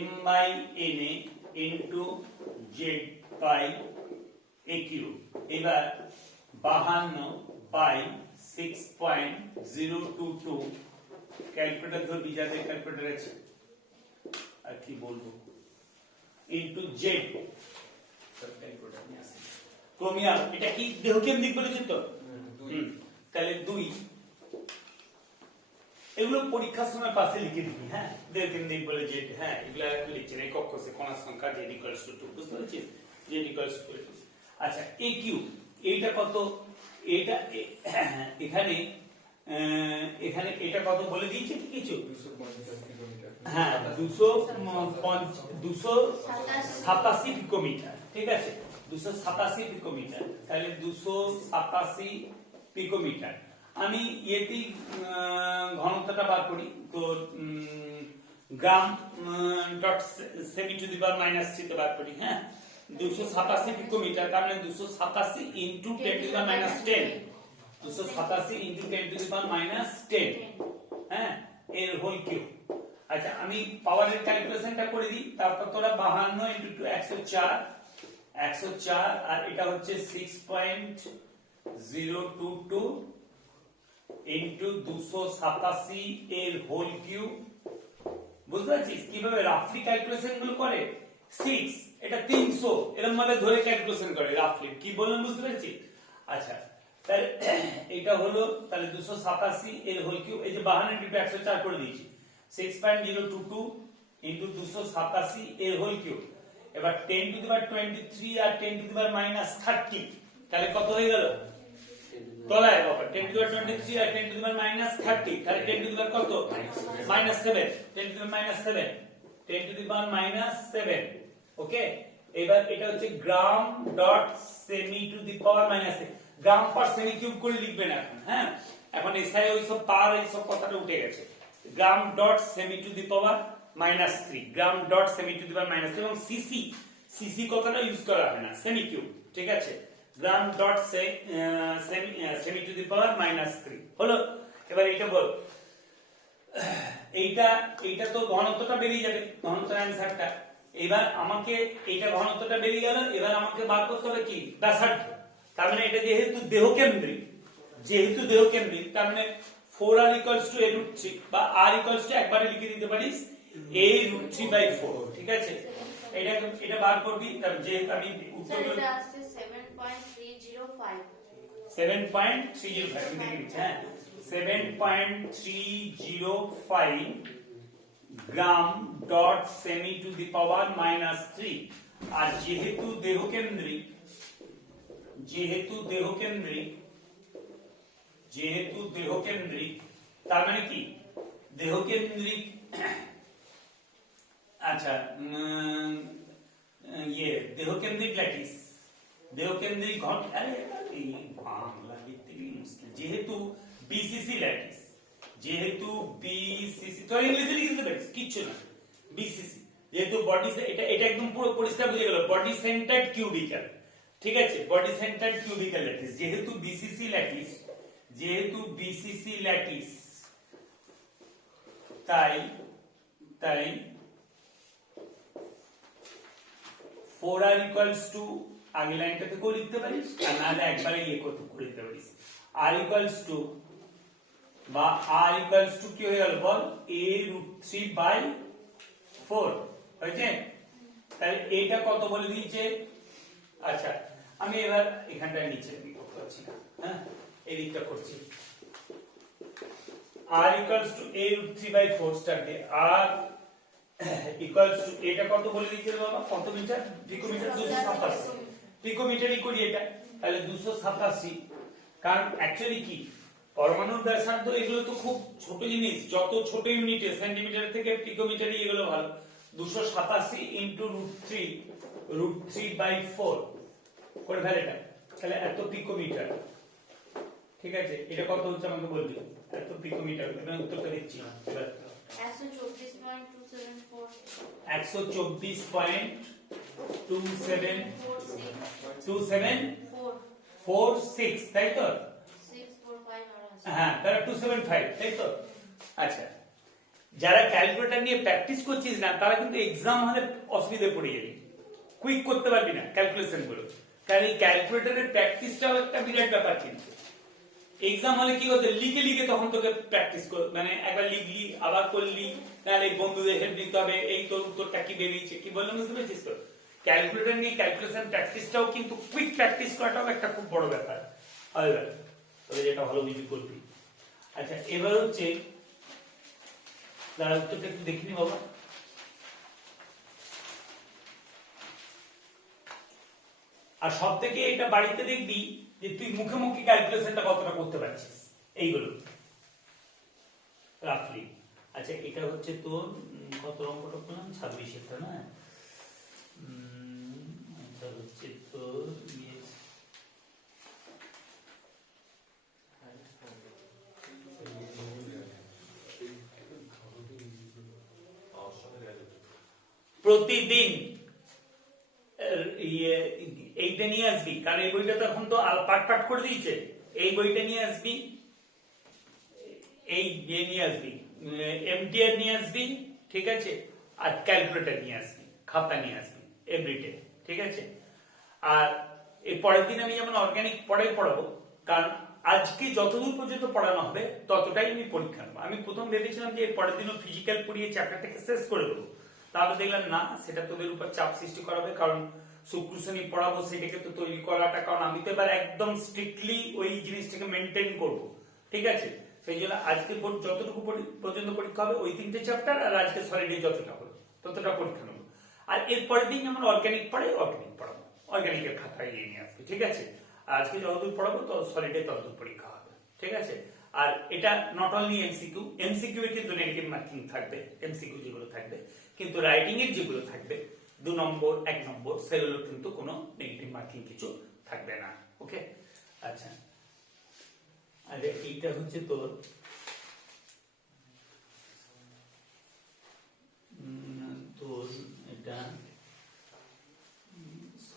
m by na into z by a cube। এবার 52 by 6.022 ক্যালকুলেটর ধরবি, যাতে ক্যালকুলেটর আছে, আর কি বলবো, ইনটু z। ক্যালকুলেটর নিয়ে আসি। ক্রোমিয়াম এটা কি দেহকেন্দ্রিক বলেছি তো? তাহলে 2। এগুলো পরীক্ষার সময় পাশে লিখে দিবি। হ্যাঁ, দেহকেন্দ্রিক বলে যে, হ্যাঁ এগুলা লিখছে না, একক কোষে কণার সংখ্যা z equals to 2, বুঝতে পেরেছিস? z equals to 2। আচ্ছা, a কিউব এইটা কত? এটা এখানে এখানে এটা কত বলে দিয়েছে কি কিছু? 250 কিলোমিটার। হ্যাঁ, 287 পিকোমিটার, ঠিক আছে, 287 পিকোমিটার। তাহলে 287 পিকোমিটার। আমি ইয়েতেই ঘনত্বটা বার করি তো, gram dot semi to the power minus 3 তে বার করি। হ্যাঁ, 287 পিকোমিটার, তার মানে 287 into 10 to the power minus 10, 287 into 10 to the power minus 10, হ্যাঁ, এর হোল কিউব। আচ্ছা, আমি পাওয়ারের ক্যালকুলেশনটা করে দিই, তারপর তোরা 52 ইনটু 104, 104, আর এটা হচ্ছে 6.022 ইনটু 287 এর হোল কিউব। বুঝতে পারছিস কিভাবে রাফলি ক্যালকুলেশন গুলো করে? 6 এটা 300 এরকম ভাবে ধরে ক্যালকুলেশন করে রাফলি। কি বললাম বুঝতে পেরেছিস? আচ্ছা, তাহলে এটা হলো তাহলে 287 এর হোল কিউব। এই যে 52 ইনটু 104 করে দিয়েছি, 6.022 ইনটু 287 এর হোল কিউব। এবার 10 টু দি পাওয়ার 23 আর 10 টু দি পাওয়ার মাইনাস 30, তাহলে কত হয়ে গেল? তলায় বাবা 10 টু দি পাওয়ার 23 আর 10 টু দি পাওয়ার মাইনাস 30, তাহলে 10 টু দি পাওয়ার কত? Minus 7, 10 to the power minus 7, 10 to the power minus 7। Okay, এবার এটা হচ্ছে gram dot semi to the power minus, gram per semi cube করে লিখবেন এখন। হ্যাঁ, এখন এসআই ওই সব পার এই সব কথাটা উঠে গেছে। Gram dot semi to the power -3, gram dot semi to the power -3, এবং সিসি, সিসি কথাটা ইউজ করা হয় না, সেমি কিউব, ঠিক আছে, গ্রাম dot semi to the power -3 হলো। এবার এটা বল, এইটা তো ঘনত্বটা বেরিয়ে যাবে, ঘনত্বের অ্যান্সারটা। এবার আমাকে এইটা ঘনত্বটা বেরিয়ে গেল, এবার আমাকে বার করতে হবে কি ব্যাসার্ধ। তার মানে এটা যেহেতু দেহকেন্দ্রিক, তার মানে 4r = a√3 বা r = একবারে লিখে দিতে পারিস a√3/4, ঠিক আছে। এটা বার করবি, তাহলে যেহেতু আমি উত্তর স্যার এটা আসছে 7.305 7.305, আমি দেখে নিচ্ছি, হ্যাঁ 7.305 গ্রাম dot semi to the power -3। আর যেহেতু দেহকেন্দ্রিক, তার মানে কি দেহকেন্দ্রিক, আচ্ছা দেহকেন্দ্রিক ল্যাটিস, বাংলা লিখতে গেলে মুশকিল, যেহেতু বিসিসি ল্যাটিস, তো ইংলিশে লিখে দিতে পারিস, কিচ্ছু না, বিসিসি, যেহেতু বডি, এটা একদম পুরো পরিষ্কার বুঝে গেল, বডি সেন্টার্ড কিউবিক্যাল, ঠিক আছে, বডি সেন্টার্ড কিউবিক্যাল ল্যাটিস, যেহেতু বিসিসি ল্যাটিস, তাই 4r = আগে লাইনটা থেকেও লিখতে পারিস, আর নাহলে একবারে করে দিতে পারিস, r = কি হয়ে গেল বল, a√3/4 হয়েছে। তাহলে এইটা কত বলে দিয়েছে, আচ্ছা আমি এবার এখানটা নিচে করতে পারছি না, হ্যাঁ এই দিকটা করছি, r = a√3/4 স্টার্টে, r এটা কত বলে দিয়েছে বাবা, কত মিটার, পিকোমিটার, 287 পিকোমিটারই করি এটা, তাহলে 287, কারণ অ্যাকচুয়ালি কি পরমাণুর ব্যাসার্ধ এগুলো তো খুব ছোট জিনিস, যত ছোট ইউনিটে সেন্টিমিটার থেকে পিকোমিটারই এগুলো ভালো, 287 × √3/4 করে ফেলে এটা, তাহলে এত পিকোমিটার, ঠিক আছে, এটা কত হচ্ছে আমাকে বলবি, এত পিকোমিটার, আমি উত্তরটা দিচ্ছি না, এবার 124.2746, তাই তো, 645 হ্যাঁ তাহলে 275, তাই তো। আচ্ছা যারা ক্যালকুলেটর নিয়ে প্র্যাকটিস করছিস না, তারা কিন্তু এক্সাম হলে অসুবিধে পড়ে যাবে, কুইক করতে পারবি না ক্যালকুলেশন গুলো, কারণ এই ক্যালকুলেটরের প্র্যাকটিসটাও একটা বিরাট ব্যাপার, কিন্তু এক্সাম হলে কি হতো, লিখে তখন তোকে প্র্যাকটিস মানে একবার লিখলি আবার করলি, তাহলে বন্ধুদের হেল্প নিতে হবে, এই তোর উত্তরটা কি বেরিয়েছে, কি বললাম বুঝতে পেরেছিস তো। ক্যালকুলেটর নিয়ে ক্যালকুলেশন প্র্যাকটিসটাও কিন্তু কুইক প্র্যাকটিস করাটাও একটা খুব বড় ব্যাপার, তবে যেটা ভালো কিছু করবি। আচ্ছা এবার হচ্ছে তার উত্তরটা একটু দেখিনি বাবা, আর সব থেকে এটা বাড়িতে দেখবি যে তুই মুখে মুখে ক্যালকুলেশনটা কতটা করতে পারছিস, এইগুলো রাফলি। আচ্ছা এটা হচ্ছে তোর কত অঙ্কটা করলাম, 26 না, এটা হচ্ছে তোর প্রতিদিন এইটা নিয়ে আসবি, কারণ এই বইটা তো এখন তো পাট করে দিয়েছে, এই বইটা নিয়ে আসবি, এই নিয়ে আসবি, এমটিআর নিয়ে আসবি, ঠিক আছে, আর ক্যালকুলেটর নিয়ে আসবি, খাতা নিয়ে আসবি এভরিডে, ঠিক আছে। আর এর পরের দিন আমি যেমন অর্গানিক পড়াবো, কারণ আজকে যতদূর পর্যন্ত পড়ানো হবে ততটাই আমি পরীক্ষা নেবো। আমি প্রথম ভেবেছিলাম যে এর পরের দিনও ফিজিক্যাল পড়িয়ে চ্যাপ্টারটাকে শেষ করে দেবো, তাহলে দেখলাম না, সেটা তোদের উপর চাপ সৃষ্টি করাবে, কারণ শুক্র শনি পড়াবো, সেটাকে তো তৈরি করাটা, কারণ আমি তো এবার একদম স্ট্রিক্টলি ওই জিনিসটাকে মেনটেন করবো, ঠিক আছে। সেই জন্য আজকে যতটুকু পর্যন্ত পরীক্ষা হবে ওই 3টে চ্যাপ্টার, আর আজকে সলিডে যতটা হবে ততটা পরীক্ষা নেবো, আর এর পরের দিন যেমন অর্গানিক পড়াবো, অর্গানিকের খাতায় নিয়ে আসবে, ঠিক আছে। আজকে যতদূর পড়াবো তো সলিডে ততদূর পরীক্ষা হবে, ঠিক আছে। আর এটা নট অনলি এমসিকিউ এর কিন্তু নেগেটিভ মার্কিং থাকবে, এমসিকিউ যেগুলো থাকবে, কিন্তু রাইটিং এর যেগুলো থাকবে 2 নম্বর 1 নম্বর, সেগুলো কিন্তু কোনো নেগেটিভ মার্কিং কিছু থাকবে না, ওকে। আচ্ছা এইটা হচ্ছে তোর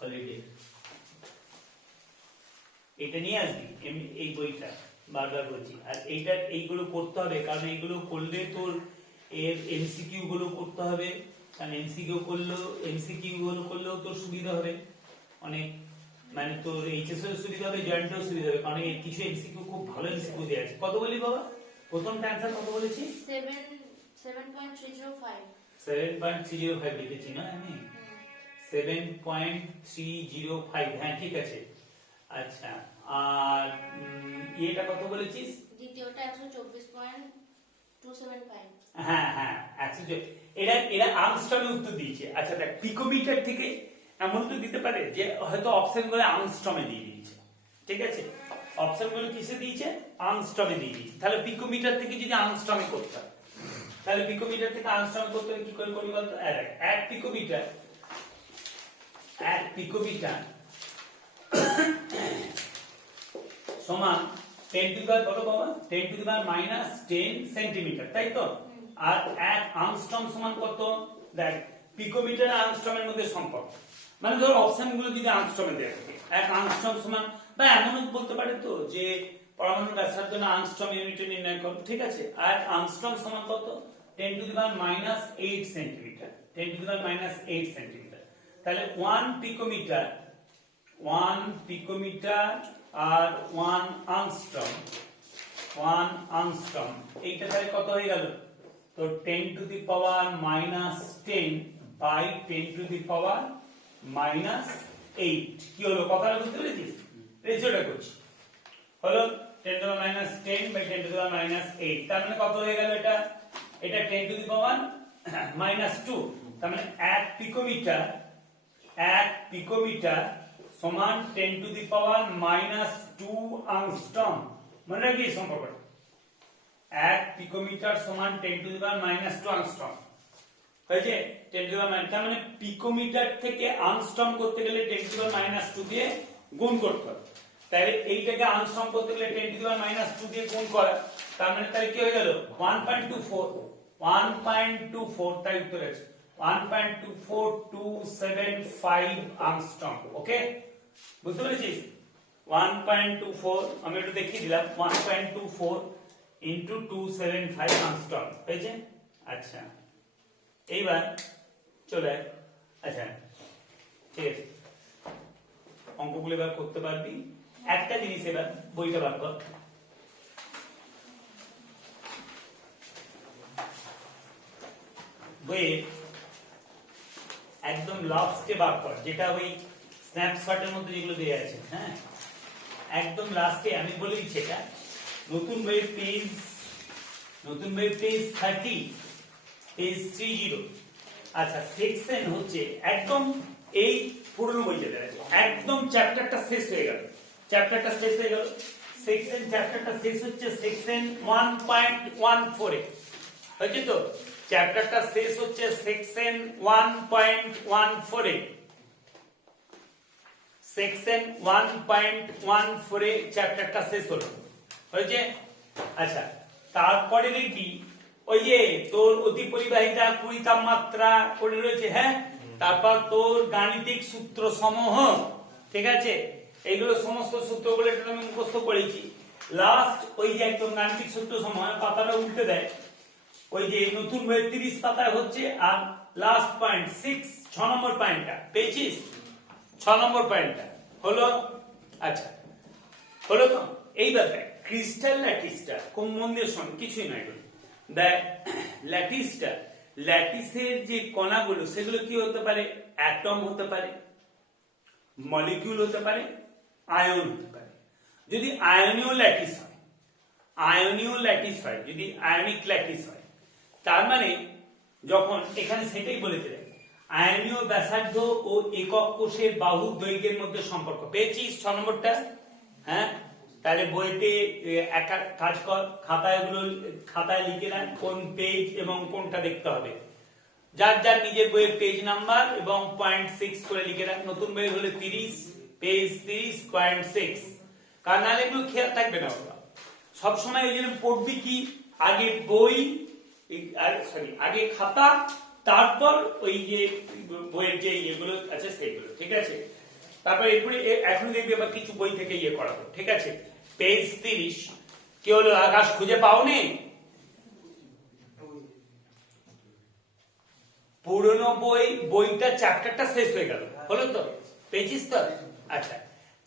সলিডে এটা নিয়ে আসবি এই বইটা বারবার বলছি। আর এইগুলো করতে হবে, কারণ এইগুলো করলে তোর এর এমসিকিউ গুলো করতে হবে, কারণ এমসিকিউ গুলো করলেও তোর সুবিধা হবে অনেক, মানে তোর এইচএস এর সুবিধা হবে, জয়েন্টের সুবিধা হবে, কারণ এর কিছু এমসিকিউ খুব ভালো এমসিকিউ দেওয়া আছে। কত বলি বাবা প্রথমটা অ্যানসার কত বলেছি? 7.305 7.305 লিখেছি না আমি? 7.305, হ্যাঁ ঠিক আছে। আচ্ছা, আর এটা কত বলেছিস? দ্বিতীয়টা 124.275। হ্যাঁ হ্যাঁ, এরা আর্মস্ট্রমে উত্তর দিয়েছে। আচ্ছা দেখ, পিকোমিটার থেকে এমন তো দিতে পারে যে হয়তো অপশন গুলো আর্মস্ট্রমে দিয়ে দিয়েছে, ঠিক আছে? অপশন গুলো কিসে দিয়েছে? আর্মস্ট্রমে দিয়ে দিয়েছে। তাহলে পিকোমিটার থেকে যদি আর্মস্ট্রমে করতে হয়, তাহলে পিকোমিটার থেকে আর্মস্ট্রমে করতে হলে কি করে করবি বলতো? এক পিকোমিটার সমান 10 টু দি পাওয়ার বাবা 10 টু দি পাওয়ার -10 সেন্টিমিটার, তাই তো? আর এক আর্মস্ট্রম সমান কত? দেখ, পিকোমিটার আর আর্মস্ট্রমের মধ্যে সম্পর্ক, মানে ধর অপশন গুলো যদি আর্মস্ট্রমে দেওয়া থাকে, এক আর্মস্ট্রম সমান, বা এমনও বলতে পারে তো যে পরমাণু ব্যাসার্ধ না আর্মস্ট্রম ইউনিটে নির্ণয় করো, ঠিক আছে? আর আর্মস্ট্রম সমান কত? 10 to the power -8 centimetre, 10 to the power -8 centimetre. তাহলে 1 পিকোমিটার আর 1 আর্মস্ট্রম, এইটা তাহলে কত হয়ে গেল? তো 10 to the power -10 by 10 to the power -8, কি হলো? কথাটা বুঝতে পেরেছিস? রেশিওটা করছি, হলো 10 to the power -10 by 10 to the power -8, তার মানে কত হয়ে গেল? এটা 10 টু দি পাওয়ার -2, তার মানে 1 পিকোমিটার সমান 10 টু দি পাওয়ার -2 আর্মস্ট্রম। মনে রাখবি এই সম্পর্কটা, 1 পিকোমিটার সমান 10 টু দি পাওয়ার -2 আর্মস্ট্রম হয়েছে। 10 টু দি পাওয়ার, তার মানে পিকোমিটার থেকে আর্মস্ট্রম করতে গেলে 10 টু দি পাওয়ার -2 দিয়ে গুণ করতে হবে। তাহলে এইটাকে আর্মস্ট্রম করতে গেলে 10 টু দি পাওয়ার -2 দিয়ে গুণ করা, তার মানে তাহলে কি হয়ে গেল? 1.24, তাই উত্তর আছে 1.24275 আর্মস্ট্রম। ওকে, বুঝতে পেরেছিস? 1.24 আমি একটু দেখিয়ে দিলাম, 1.24 ইন্টু 275 আর্মস্ট্রম হয়েছে। আচ্ছা, এইবার চলে আয়। আচ্ছা ঠিক আছে, অঙ্কগুলো এবার করতে পারবি। একটা জিনিস, এবার বইটা বার কর। বইয়ে একদম লাস্টে বার কর, যেটা ওই স্ন্যাপশটের মধ্যে যেগুলো দেওয়া আছে, হ্যাঁ একদম লাস্টে। আমি বলে দিচ্ছি, এটা নতুন বইয়ের পেজ 30, পেজ 30। আচ্ছা, সেকশন হচ্ছে একদম এই পুরনো বইতে দেওয়া আছে, একদম চ্যাপ্টারটা শেষ হয়ে গেল, সেকশন চ্যাপ্টারটা শেষ হচ্ছে সেকশন 1.14 হয়েছে তো? চ্যাপ্টারটা শেষ হচ্ছে সেকশন 1.14 সেকশন 1.14 চ্যাপ্টারটা শেষ হলো, হয়েছে? আচ্ছা, তারপরে দেখবি ওই যে তোর অতি পরিবাহিতা, 20 তাপমাত্রা পড়ে রয়েছে, হ্যাঁ? তারপর তোর গাণিতিক সূত্র সমূহ, ঠিক আছে? এইগুলো সমস্ত সূত্রগুলো একটু আমি মুখস্থ করেছি। লাস্ট ওই যে একদম গাণিতিক সূত্র সমূহ, পাতাটা উল্টে দেয়, ওই যে নতুন বইয়ের 30 পাতায় হচ্ছে। আর লাস্ট পয়েন্ট 6 নম্বর পয়েন্টটা পেয়েছিস? 6 নম্বর পয়েন্টটা হলো। আচ্ছা, হলো তো? এইবার দেখ, ক্রিস্টাল ল্যাটিসটা কোন মন দিয়ে শোন, কিছুই নয় এগুলো। দেখ, ল্যাটিসের যে কণাগুলো, সেগুলো কি হতে পারে? অ্যাটম হতে পারে, মলিকিউল হতে পারে, আয়ন হতে পারে। যদি আয়নীয় ল্যাটিস হয়, যদি আয়নিক ল্যাটিস হয়, তার মানে যখন এখানে সেটাই বলেছে, আয়নীয় ব্যাসার্ধ ও একক কোষের বাহু দৈর্ঘ্যের মধ্যে সম্পর্ক। পেয়েছিস 6 নম্বরটা? হ্যাঁ, তাহলে বইতে একটা কাজ কর, খাতায় লিখে রাখ কোন পেজ এবং কোনটা দেখতে হবে। যার যার নিজের বইয়ের পেজ নাম্বার এবং 0.6 করে লিখে রাখ। নতুন বই হলে 30, পেজ 30.6, কারণ নাহলে এগুলো খেয়াল থাকবে না বাবা। সবসময় ওই জন্য পড়বি কি, আগে বই, আগে খাতা, তারপর ওই যে বইয়ের যে ইয়েগুলো আছে সেইগুলো, ঠিক আছে? তারপর এরপরে এখন দেখবি আবার কিছু বই থেকে ইয়ে করাবো, ঠিক আছে? পেজ 30 কি হলো আকাশ খুঁজে পাওনি? পুরনো বইটা চ্যাপ্টারটা শেষ হয়ে গেল, হলো তো? পেয়েছিস তো? আচ্ছা,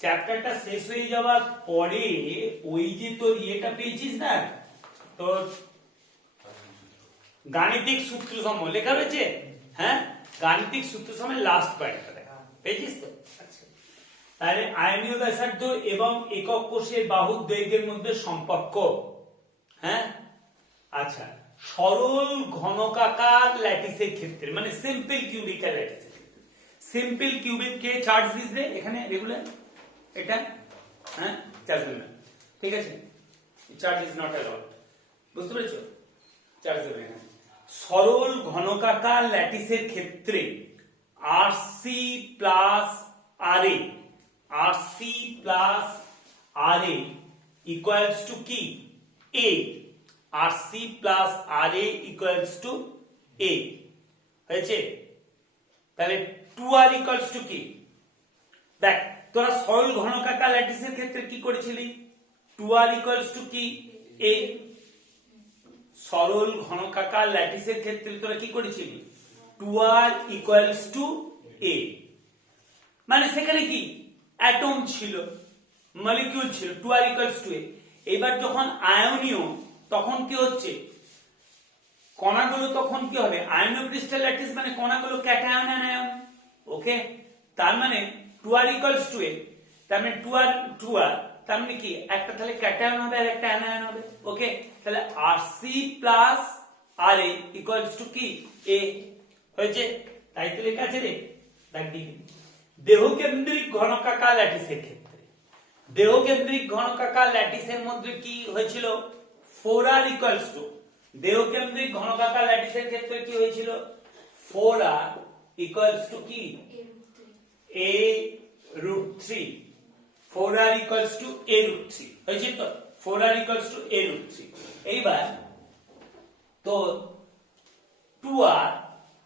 চ্যাপ্টারটা শেষ হয়ে যাওয়ার পরে ওই যে তোর ইয়েটা পেয়েছিস না, তোর গাণিতিক সূত্রসমূহ লেখা রয়েছে, হ্যাঁ, গাণিতিক সূত্রসমূহের লাস্ট পয়েন্টটা দেখা পেয়েছিস তো? আচ্ছা, তাহলে আয়নীয় ব্যাসার্ধ এবং একক কোষের বাহুর দৈর্ঘ্যের মধ্যে সম্পর্ক, হ্যাঁ, আচ্ছা, সরল ঘনকাকার ল্যাটিসের ক্ষেত্রে মানে সিম্পল কিউবিক ল্যাটিসের ক্ষেত্রে, simple cubic K charge this এখানে রেগুলার, এটা হ্যাঁ চার্জ দেবে না, ঠিক আছে? চার্জ ইজ নট অ্যালাউড, বুঝতে পেরেছো? চার্জ দেবে না। সরল ঘনকাকার ল্যাটিসের ক্ষেত্রে RC plus RA, RC plus RA equals to কি? A. RC plus RA equals to a হয়েছে। তাহলে 2r ইকুয়ালস টু কি? দেখ তোরা সরল ঘনকাকার ল্যাটিসের ক্ষেত্রে কি করেছিলি? 2r ইকুয়ালস টু কি? a। সরল ঘনকাকার ল্যাটিসের ক্ষেত্রে তোরা কি করেছিলি? 2r ইকুয়ালস টু a, মানে সেখানে কি অ্যাটম ছিল, মলিকিউল ছিল, 2r ইকুয়ালস টু a। এবার যখন আয়নীয় তখন কি হচ্ছে? কণাগুলো তখন কি হবে? আয়নীয় ক্রিস্টাল ল্যাটিস মানে কণাগুলো ক্যাটায়ন অ্যানায়ন, ওকে? তার মানে 2r ইকুয়ালস টু a, তার মানে 2r তার মানে কি একটা তাহলে ক্যাটায়ন হবে আর একটা অ্যানায়ন হবে, ওকে? তাহলে Rc plus Ra equals to কি? a হয়েছে, তাই তো লেখা আছে রে, দেখ দিই। দেহকেন্দ্রিক ঘনকাকার ল্যাটিসের ক্ষেত্রে, দেহকেন্দ্রিক ঘনকাকার ল্যাটিসের মধ্যে কি হয়েছিল? 4r ইকুয়ালস টু, দেহকেন্দ্রিক ঘনকাকার ল্যাটিসের ক্ষেত্রে কি হয়েছিল? 4r ইকুয়ালস টু কি? a root 3, 4r equals to a root 3 হয়েছে তো? 4r equals to a root 3। এইবার তো 2r,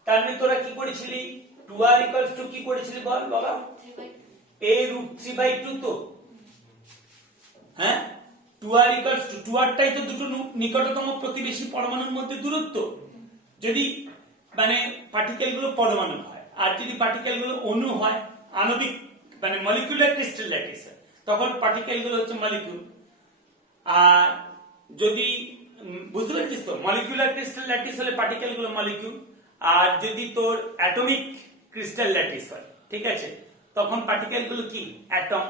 তার মানে তোরা কি করেছিলি? 2r equals to কি করেছিলি বল বাবা? a root 3 by 2 তো, হ্যাঁ? 2r equals to 2r টাই তো দুটো নিকটতম প্রতিবেশী পরমাণুর মধ্যে দূরত্ব, যদি মানে পার্টিকেল গুলো পরমাণু হয়, আর যদি পার্টিকেল গুলো অণু হয়, আণবিক মানে মলিকুলার ক্রিস্টাল ল্যাটিস, তখন পার্টিকেল গুলো হচ্ছে মলিকিউল। আর যদি বুঝতে পারছিস তো, মলিকুলার ক্রিস্টাল ল্যাটিস হলে পার্টিকেল গুলো মলিকিউল, আর যদি তোর অ্যাটমিক ক্রিস্টাল ল্যাটিস হয়, ঠিক আছে, তখন পার্টিকেল গুলো কি? অ্যাটম।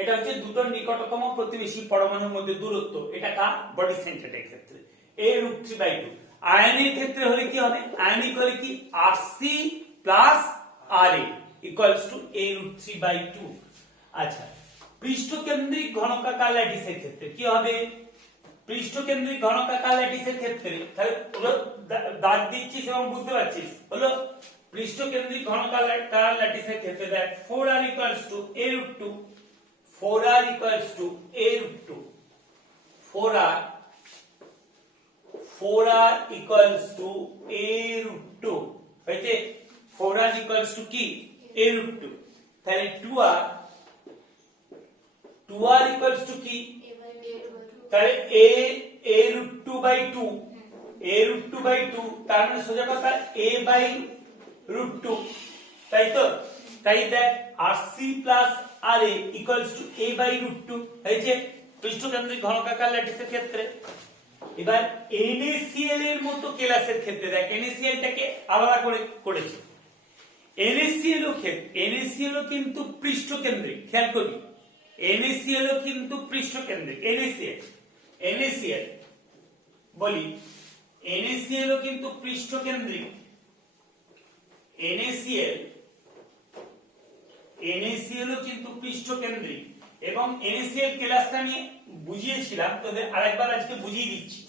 এটা হচ্ছে দুটো নিকটতম প্রতিবেশী পরমাণুর মধ্যে দূরত্ব, এটা কার? বডি সেন্টারের ক্ষেত্রে a root 3 by 2। আয়নিক ক্ষেত্রে হলে কি হবে? আয়নিক হলে কি? Rc plus Ra equals to a root 3 by 2। আচ্ছা, পৃষ্ঠকেন্দ্রিক ঘনকাকার ল্যাটিসের ক্ষেত্রে কি হবে? পৃষ্ঠকেন্দ্রিক ঘনকাকার ল্যাটিসের ক্ষেত্রে তাহলে দাগ দিচ্ছিস এবং বুঝতে পারছিস, হলো পৃষ্ঠকেন্দ্রিক ঘনকাকার ল্যাটিসের ক্ষেত্রে দেখ 4r equals to a root 2, 4r equals to a root 2, 4r equals to a root 2 হয়েছে। 4r equals to কি? a root 2। তাহলে 2r equals to কি? তাহলে a root 2 by 2, a root 2 by 2, তার মানে সোজা কথা a by root 2, তাই তো? তাই দেখ Rc plus Ra equals to a by root 2 হয়েছে পৃষ্ঠকেন্দ্রিক ঘনকাকার ল্যাটিসের ক্ষেত্রে। এবার NaCl এর মতো কেলাসের ক্ষেত্রে দেখ, NaCl টাকে আলাদা করে করেছি। NaCl ও কিন্তু পৃষ্ঠকেন্দ্রিক, খেয়াল করবি, NaCl ও কিন্তু পৃষ্ঠকেন্দ্রিক। NaCl বলি, NaCl ও কিন্তু পৃষ্ঠকেন্দ্রিক। NaCl ও কিন্তু পৃষ্ঠকেন্দ্রিক, এবং NaCl কেলাসটা আমি বুঝিয়েছিলাম তোদের, আরেকবার আজকে বুঝিয়ে দিচ্ছি,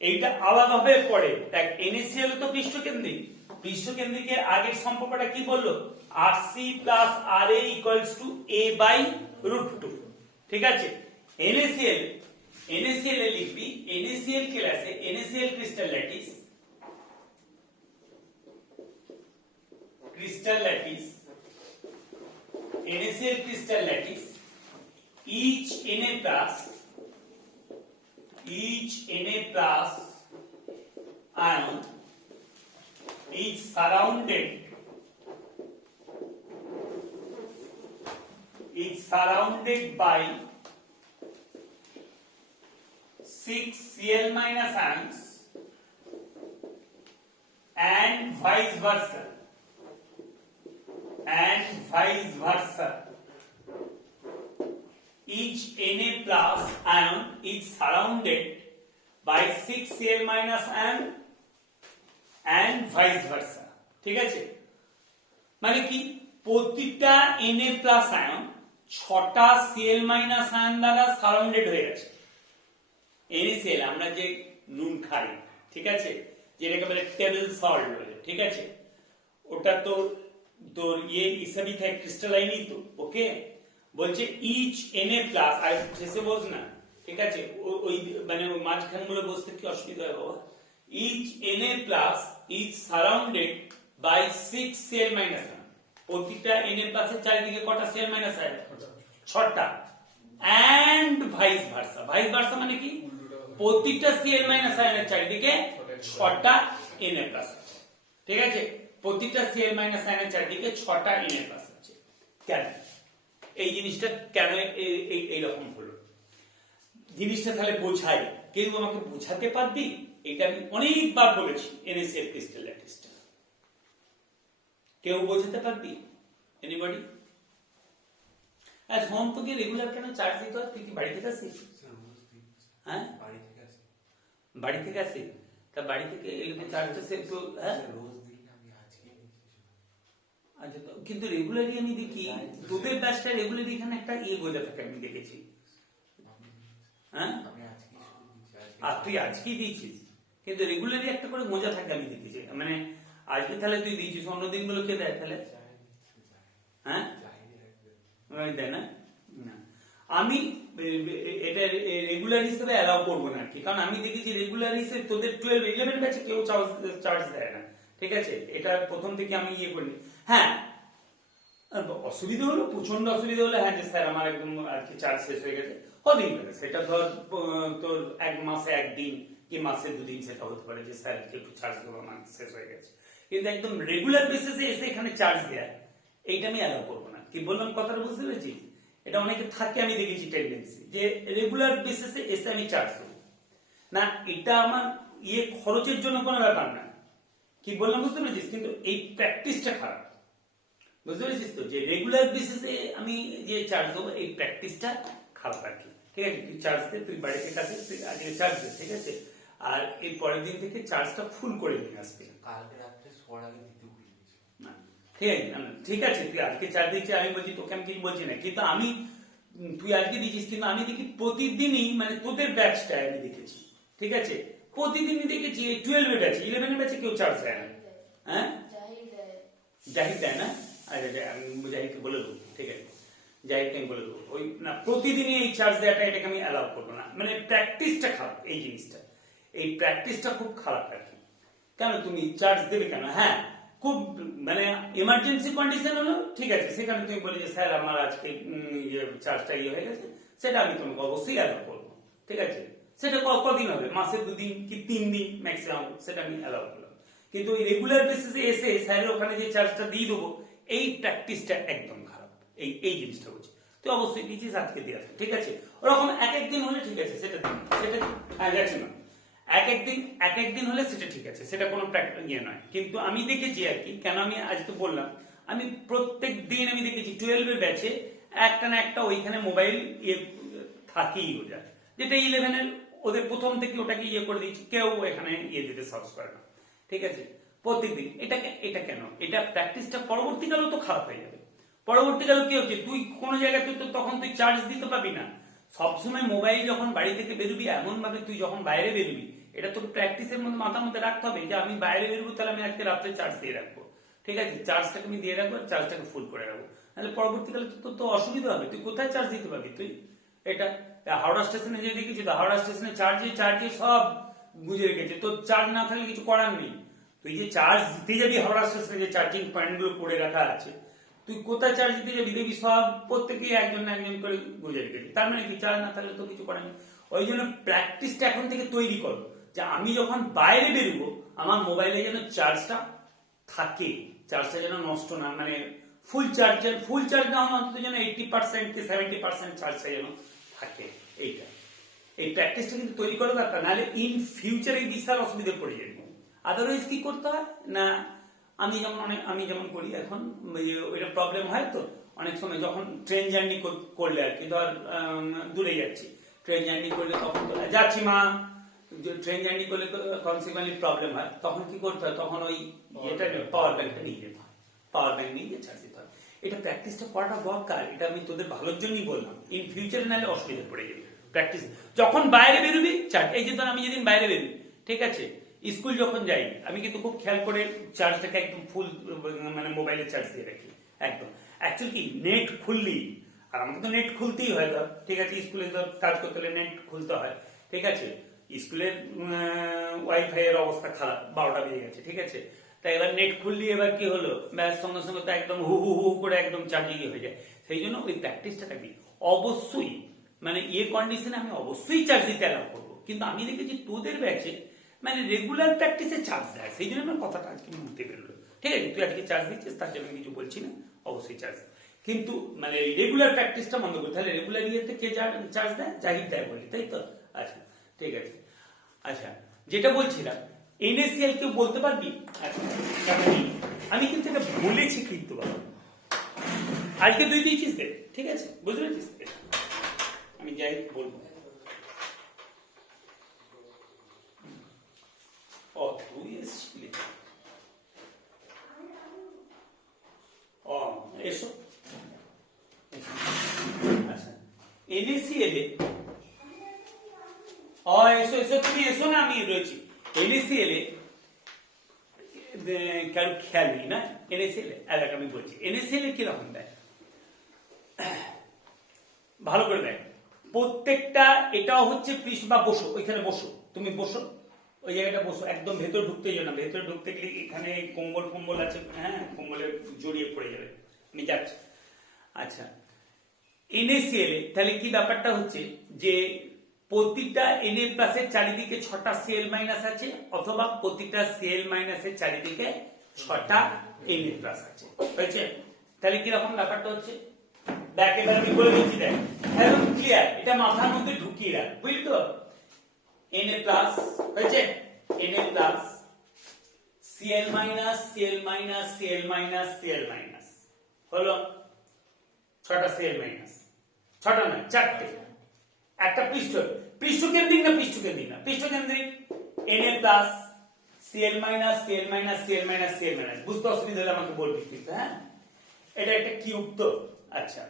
এইটা আলাদাভাবে পড়ে। দেখ NaCl তো পৃষ্ঠকেন্দ্রিক, পৃষ্ঠকেন্দ্রিকের আগের সম্পর্কটা কি বললো? Rc plus Ra equals to a by root 2, ঠিক আছে? NaCl এ লিখবি, NaCl কেলাসে NaCl crystal lattice NaCl crystal lattice, each Na plus ion is surrounded by 6Cl minus ions and vice versa. Each Na plus ion is surrounded by 6Cl minus ion and vice versa. ঠিক আছে, মানে কি প্রতিটা Na প্লাস আয়ন 6টা Cl মাইনাস আয়ন দ্বারা সারাউন্ডেড হয়ে আছে। NaCl আমরা যে নুন খাই, ঠিক আছে, যেটাকে বলে টেবল সল্ট বলে, ঠিক আছে, ওটা তো তোর ये হিসাবই থাকে ক্রিস্টালাইনই তো, ওকে। বলছে ইচ Na প্লাস, আর শেষে বস না, ঠিক আছে, ওই মানে মাঝখান গুলো বসতে কি অসুবিধা হয় বাবা। Each Na plus is surrounded by 6Cl minus ion. প্রতিটা Na প্লাস এর চারিদিকে কটা Cl মাইনাস আয়ন? 6টা। And vice versa. Vice versa মানে কি প্রতিটা Cl মাইনাস আয়নের চারিদিকে 6টা Na প্লাস আছে, ঠিক আছে, প্রতিটা Cl মাইনাস আয়নের চারিদিকে 6টা Na প্লাস আছে। কেন এই জিনিসটা কেন এইরকম হলো, জিনিসটা তাহলে বোঝাই, কেউ আমাকে বোঝাতে পারবি? এটা আমি অনেকবার বলেছি NaCl ক্রিস্টাল ল্যাটিসটা, কেউ বোঝাতে পারবি? এনিবডি? আজ হোম তোকে রেগুলার কেন চার্জ দিতে হয়? তুই কি বাড়ি থেকে আসিস? হ্যাঁ, বাড়ি থেকে আসি, তা বাড়ি থেকে এলে চার্জটা সে একটু, হ্যাঁ, আচ্ছা, কিন্তু রেগুলারই আমি দেখি তোদের ব্যাচটা রেগুলারই এখানে একটা বোঝা থাকে, আমি দেখেছি। হ্যাঁ, আর তুই আজকেই দিয়েছিস, কিন্তু রেগুলারই একটা করে মজা থাকে আমি দেখেছি। মানে আজকে তাহলে তুই দিয়েছিস, অন্য দিনগুলো কে দেয় তাহলে? হ্যাঁ, দেয় না? আমি এটা রেগুলার হিসেবে অ্যালাউ করবো না, কি কারণ আমি দেখেছি রেগুলার হিসেবে তোদের 12-11 ব্যাচে কেউ চার্জ দেয় না, ঠিক আছে, এটা প্রথম থেকে আমি করিনি। হ্যাঁ, অসুবিধা হলো, প্রচন্ড অসুবিধা হলো, হ্যাঁ যে স্যার আমার একদম আজকে চার্জ শেষ হয়ে গেছে, হতেই পারে, সেটা ধর তোর এক মাসে একদিন কি মাসে দুদিন সেটা হতে পারে যে স্যার একটু চার্জ দেবো, আমার শেষ হয়ে গেছে। কিন্তু একদম রেগুলার বেসিসে এসে এখানে চার্জ দেয়, এইটা আমি অ্যালাউ করবো না। কি বললাম কথাটা বুঝতে পেরেছিস? এটা অনেকে থাকে, আমি দেখেছি টেন্ডেন্সি যে রেগুলার বেসিসে এসে আমি চার্জ দেবো না, এটা আমার খরচের জন্য কোনো ব্যাপার না। কি বললাম বুঝতে পেরেছিস? কিন্তু এই প্র্যাকটিসটা খারাপ, বুঝতে পেরেছিস তো, যে রেগুলার বেসিসে আমি যে চার্জ দেবো এই প্র্যাকটিসটা খারাপ আর কি, ঠিক আছে। তুই চার্জ দে, তুই বাড়ি থেকে আসিস, তুই আজকে চার্জ দে, ঠিক আছে, আর এই পরের দিন থেকে চার্জটা ফুল করে নিয়ে আসবি। কালকে রাত্রে শোয়ার আগে দিতে ভুলে গেছি। ঠিক আছে, তুই আজকে চার্জ দিচ্ছিস, আমি বলছি তোকে আমি কিছু বলছি না, কিন্তু আমি তুই আজকে দিচ্ছিস, কিন্তু আমি দেখি প্রতিদিনই, মানে তোদের ব্যাচটা আমি দেখেছি, ঠিক আছে, প্রতিদিনই দেখেছি 12 এর ব্যাচে, 11 এর ব্যাচে কেউ চার্জ দেয় না। হ্যাঁ, জাহিদ দেয় না? আচ্ছা, আমি জাহিদকে বলে দেবো, ঠিক আছে, জাহিদকে আমি বলে দেবো, ওই না প্রতিদিনই এই চার্জ দেওয়াটা, এটাকে আমি অ্যালাউ করবো না। মানে প্র্যাকটিসটা খারাপ, এই জিনিসটা, এই প্র্যাকটিসটা খুব খারাপ আর কি। কেন তুমি চার্জ দেবে কেন? হ্যাঁ, খুব মানে এমার্জেন্সি কন্ডিশন হলো, ঠিক আছে, সেখানে তুমি বলে যে স্যার আমার আজকে চার্জটা হয়ে গেছে, সেটা আমি তোমাকে অবশ্যই অ্যালাউ করবো, ঠিক আছে, সেটা কদিন হবে, মাসে 2 দিন কি 3 দিন ম্যাক্সিমাম, সেটা আমি অ্যালাউ করলাম। কিন্তু ওই রেগুলার বেসিসে এসে স্যারের ওখানে যে চার্জটা দিয়ে দেবো, এই প্র্যাকটিসটা একদম খারাপ, এই জিনিসটা হচ্ছে। তুই অবশ্যই দিচ্ছিস, আজকে দিয়ে আসবে, ঠিক আছে, ওরকম এক একদিন হলে ঠিক আছে, সেটা গেছে না, এক একদিন হলে সেটা ঠিক আছে, সেটা কোনো নয়। কিন্তু আমি দেখেছি আর কি, কেন আমি আজকে বললাম, আমি প্রত্যেক দিন আমি দেখেছি 12 এর ব্যাচে একটা না একটা ওইখানে মোবাইল থাকেই, ওটা যেটা 11 এর ওদের প্রথম থেকে ওটাকে করে দিয়েছি, কেউ এখানে দিতে সাহস করে না, ঠিক আছে, প্রত্যেকদিন। এটা কেন? এটা প্র্যাকটিসটা পরবর্তীকালেও তো খারাপ হয়ে যাবে। পরবর্তীকালে কি হচ্ছে, তুই কোনো জায়গায় তখন তুই চার্জ দিতে পারবি না। সবসময় মোবাইল যখন বাড়ি থেকে বেরোবি, এমন ভাবে তুই যখন বাইরে বেরোবি, এটা তোর প্র্যাকটিসের মধ্যে মাথার মধ্যে রাখতে হবে যে আমি বাইরে বেরোবো, তাহলে আমি আজকে রাত্রে চার্জ দিয়ে রাখবো, ঠিক আছে, চার্জটাকে আমি দিয়ে রাখবো, চার্জটাকে ফুল করে রাখবো, তাহলে পরবর্তীকালে তো অসুবিধা হবে, তুই কোথায় চার্জ দিতে পারবি? তুই এটা হাওড়া স্টেশনে যে দেখেছি তো, হাওড়া স্টেশনে চার্জে সব বুঝে রেখেছে, তোর চার্জ না থাকলে কিছু করার নেই। তুই যে চার্জ দিতে যাবি হাওড়া স্টেশনে, যে চার্জিং পয়েন্ট গুলো করে রাখা আছে, তুই কোথায় চার্জ দিতে যাবি দেখবি সব প্রত্যেকেই একজন না একজন করে গুজে রেখেছে। তার মানে কি চার্জ না থাকলে তো কিছু করার নেই। ওই জন্য প্র্যাকটিসটা এখন থেকে তৈরি করো যে আমি যখন বাইরে বেরোবো আমার মোবাইলে যেন চার্জটা থাকে, চার্জটা যেন নষ্ট না, মানে ফুল চার্জ না হলে অন্তত যেন 80% কি 70% চার্জটা যেন থাকে। এইটা এই প্র্যাকটিসটা কিন্তু তৈরি করা দরকার, নাহলে ইন ফিউচারে বিশাল অসুবিধা পড়ে যাবে। আদারওয়াইজ কি করতে হয় না, আমি যেমন করি এখন, ওইটা প্রবলেম হয় তো অনেক সময় যখন ট্রেন জার্নি করলে আর কি, ধর দূরে যাচ্ছি, ট্রেন জার্নি করলে তখন তো যাচ্ছি মা, ট্রেন জার্নি করলে কনসিকুয়েন্টলি প্রবলেম হয়, তখন কি করতে হয়, তখন ওই এটা পাওয়ার ব্যাংকটা নিয়ে যেতে হয়, পাওয়ার ব্যাংক নিয়ে গিয়ে চার্জ দিতে হয়। এটা প্র্যাকটিসটা করাটা দরকার, এটা আমি তোদের ভালোর জন্যই বললাম, ইন ফিউচারে নাহলে অসুবিধা পড়ে যাবে। প্র্যাকটিস যখন বাইরে বেরোবি চার্জ, এই যে ধর আমি যেদিন বাইরে বেরোবি, ঠিক আছে, স্কুল যখন যাই আমি কিন্তু খুব খেয়াল করে চার্জটাকে একদম ফুল, মানে মোবাইলে চার্জ দিয়ে রাখি একদম। অ্যাকচুয়ালি কি নেট খুললি, আর আমাকে তো নেট খুলতেই হয়, ধর ঠিক আছে, স্কুলে ধর কাজ করতে হলে নেট খুলতে হয়, ঠিক আছে, স্কুলের ওয়াইফাই এর অবস্থা খারাপ, 12টা বেজে গেছে, ঠিক আছে, তাই এবার নেট খুললি, এবার কি হলো, ব্যাস সঙ্গে সঙ্গে তো একদম হু হু হু করে একদম চার্জিং হয়ে যায়। সেই জন্য ওই প্র্যাকটিসটা থাকবি অবশ্যই, মানে কন্ডিশনে আমি অবশ্যই চার্জ দিতে অ্যালাউ করবো, কিন্তু আমি দেখেছি তোদের ব্যাচে মানে রেগুলার প্র্যাকটিসে চার্জ দেয়, সেই জন্য আমার কথাটা আজকে মুখতে বেরোলো। ঠিক আছে, তুই আজকে চার্জ দিচ্ছিস তার জন্য কিছু বলছি না, অবশ্যই চার্জ, কিন্তু মানে রেগুলার প্র্যাকটিসটা বন্ধ করতে, তাহলে রেগুলার ইয়েতে কে চার্জ দেয়, জাহিদ দেয় বলি, তাই তো? আচ্ছা ঠিক আছে। আচ্ছা যেটা বলছিলাম, NaCl কেউ বলতে পারবি? আচ্ছা আমি কিন্তু এটা বলেছি, কিন্তু বাবা আজকে তুই দিয়েছিস, ঠিক আছে, বুঝতে পেরেছিস, আমি যাই বলবো। ও তুই এসেছিলি, ও এসো, আচ্ছা NaCl এসো তুমি এসো না, আমি রয়েছি। NaCl কারো খেয়াল নেই না, NaCl এলাকা আমি বলছি, NaCl কিরকম দেয় ভালো করে দেয় প্রত্যেকটা, এটাও হচ্ছে পৃষ্ঠ বা বসো, ওইখানে বসো, তুমি বসো ওই জায়গাটা বসো, একদম ভেতরে ঢুকতে যাও না, ভেতরে ঢুকতে গেলে এখানে কম্বল আছে, হ্যাঁ কম্বলে জড়িয়ে পড়ে যাবে, আমি যাচ্ছি। আচ্ছা NaCl তাহলে কি ব্যাপারটা হচ্ছে যে প্রতিটা Na+ এর চারিদিকে 6টা Cl- আছে, অথবা প্রতিটা Cl- এর চারিদিকে 6টা Na+ আছে, হয়েছে? তাহলে কিরকম ব্যাপারটা হচ্ছে দেখ, এবার আমি বলে দিচ্ছি, দেখ একদম ক্লিয়ার, এটা মাথার মধ্যে ঢুকিয়ে রাখ, বুঝলি তো? Na+ হয়েছে, Na+ Cl- হলো 6টা Cl-, 6টা নয় 4টে, একটা পৃষ্ঠকেন্দ্রিক না পৃষ্ঠকেন্দ্রিক না পৃষ্ঠকেন্দ্রিক, Na+ Cl-, বুঝতে অসুবিধা হলে আমাকে বলবি কিন্তু, হ্যাঁ এটা একটা কিউব তো। আচ্ছা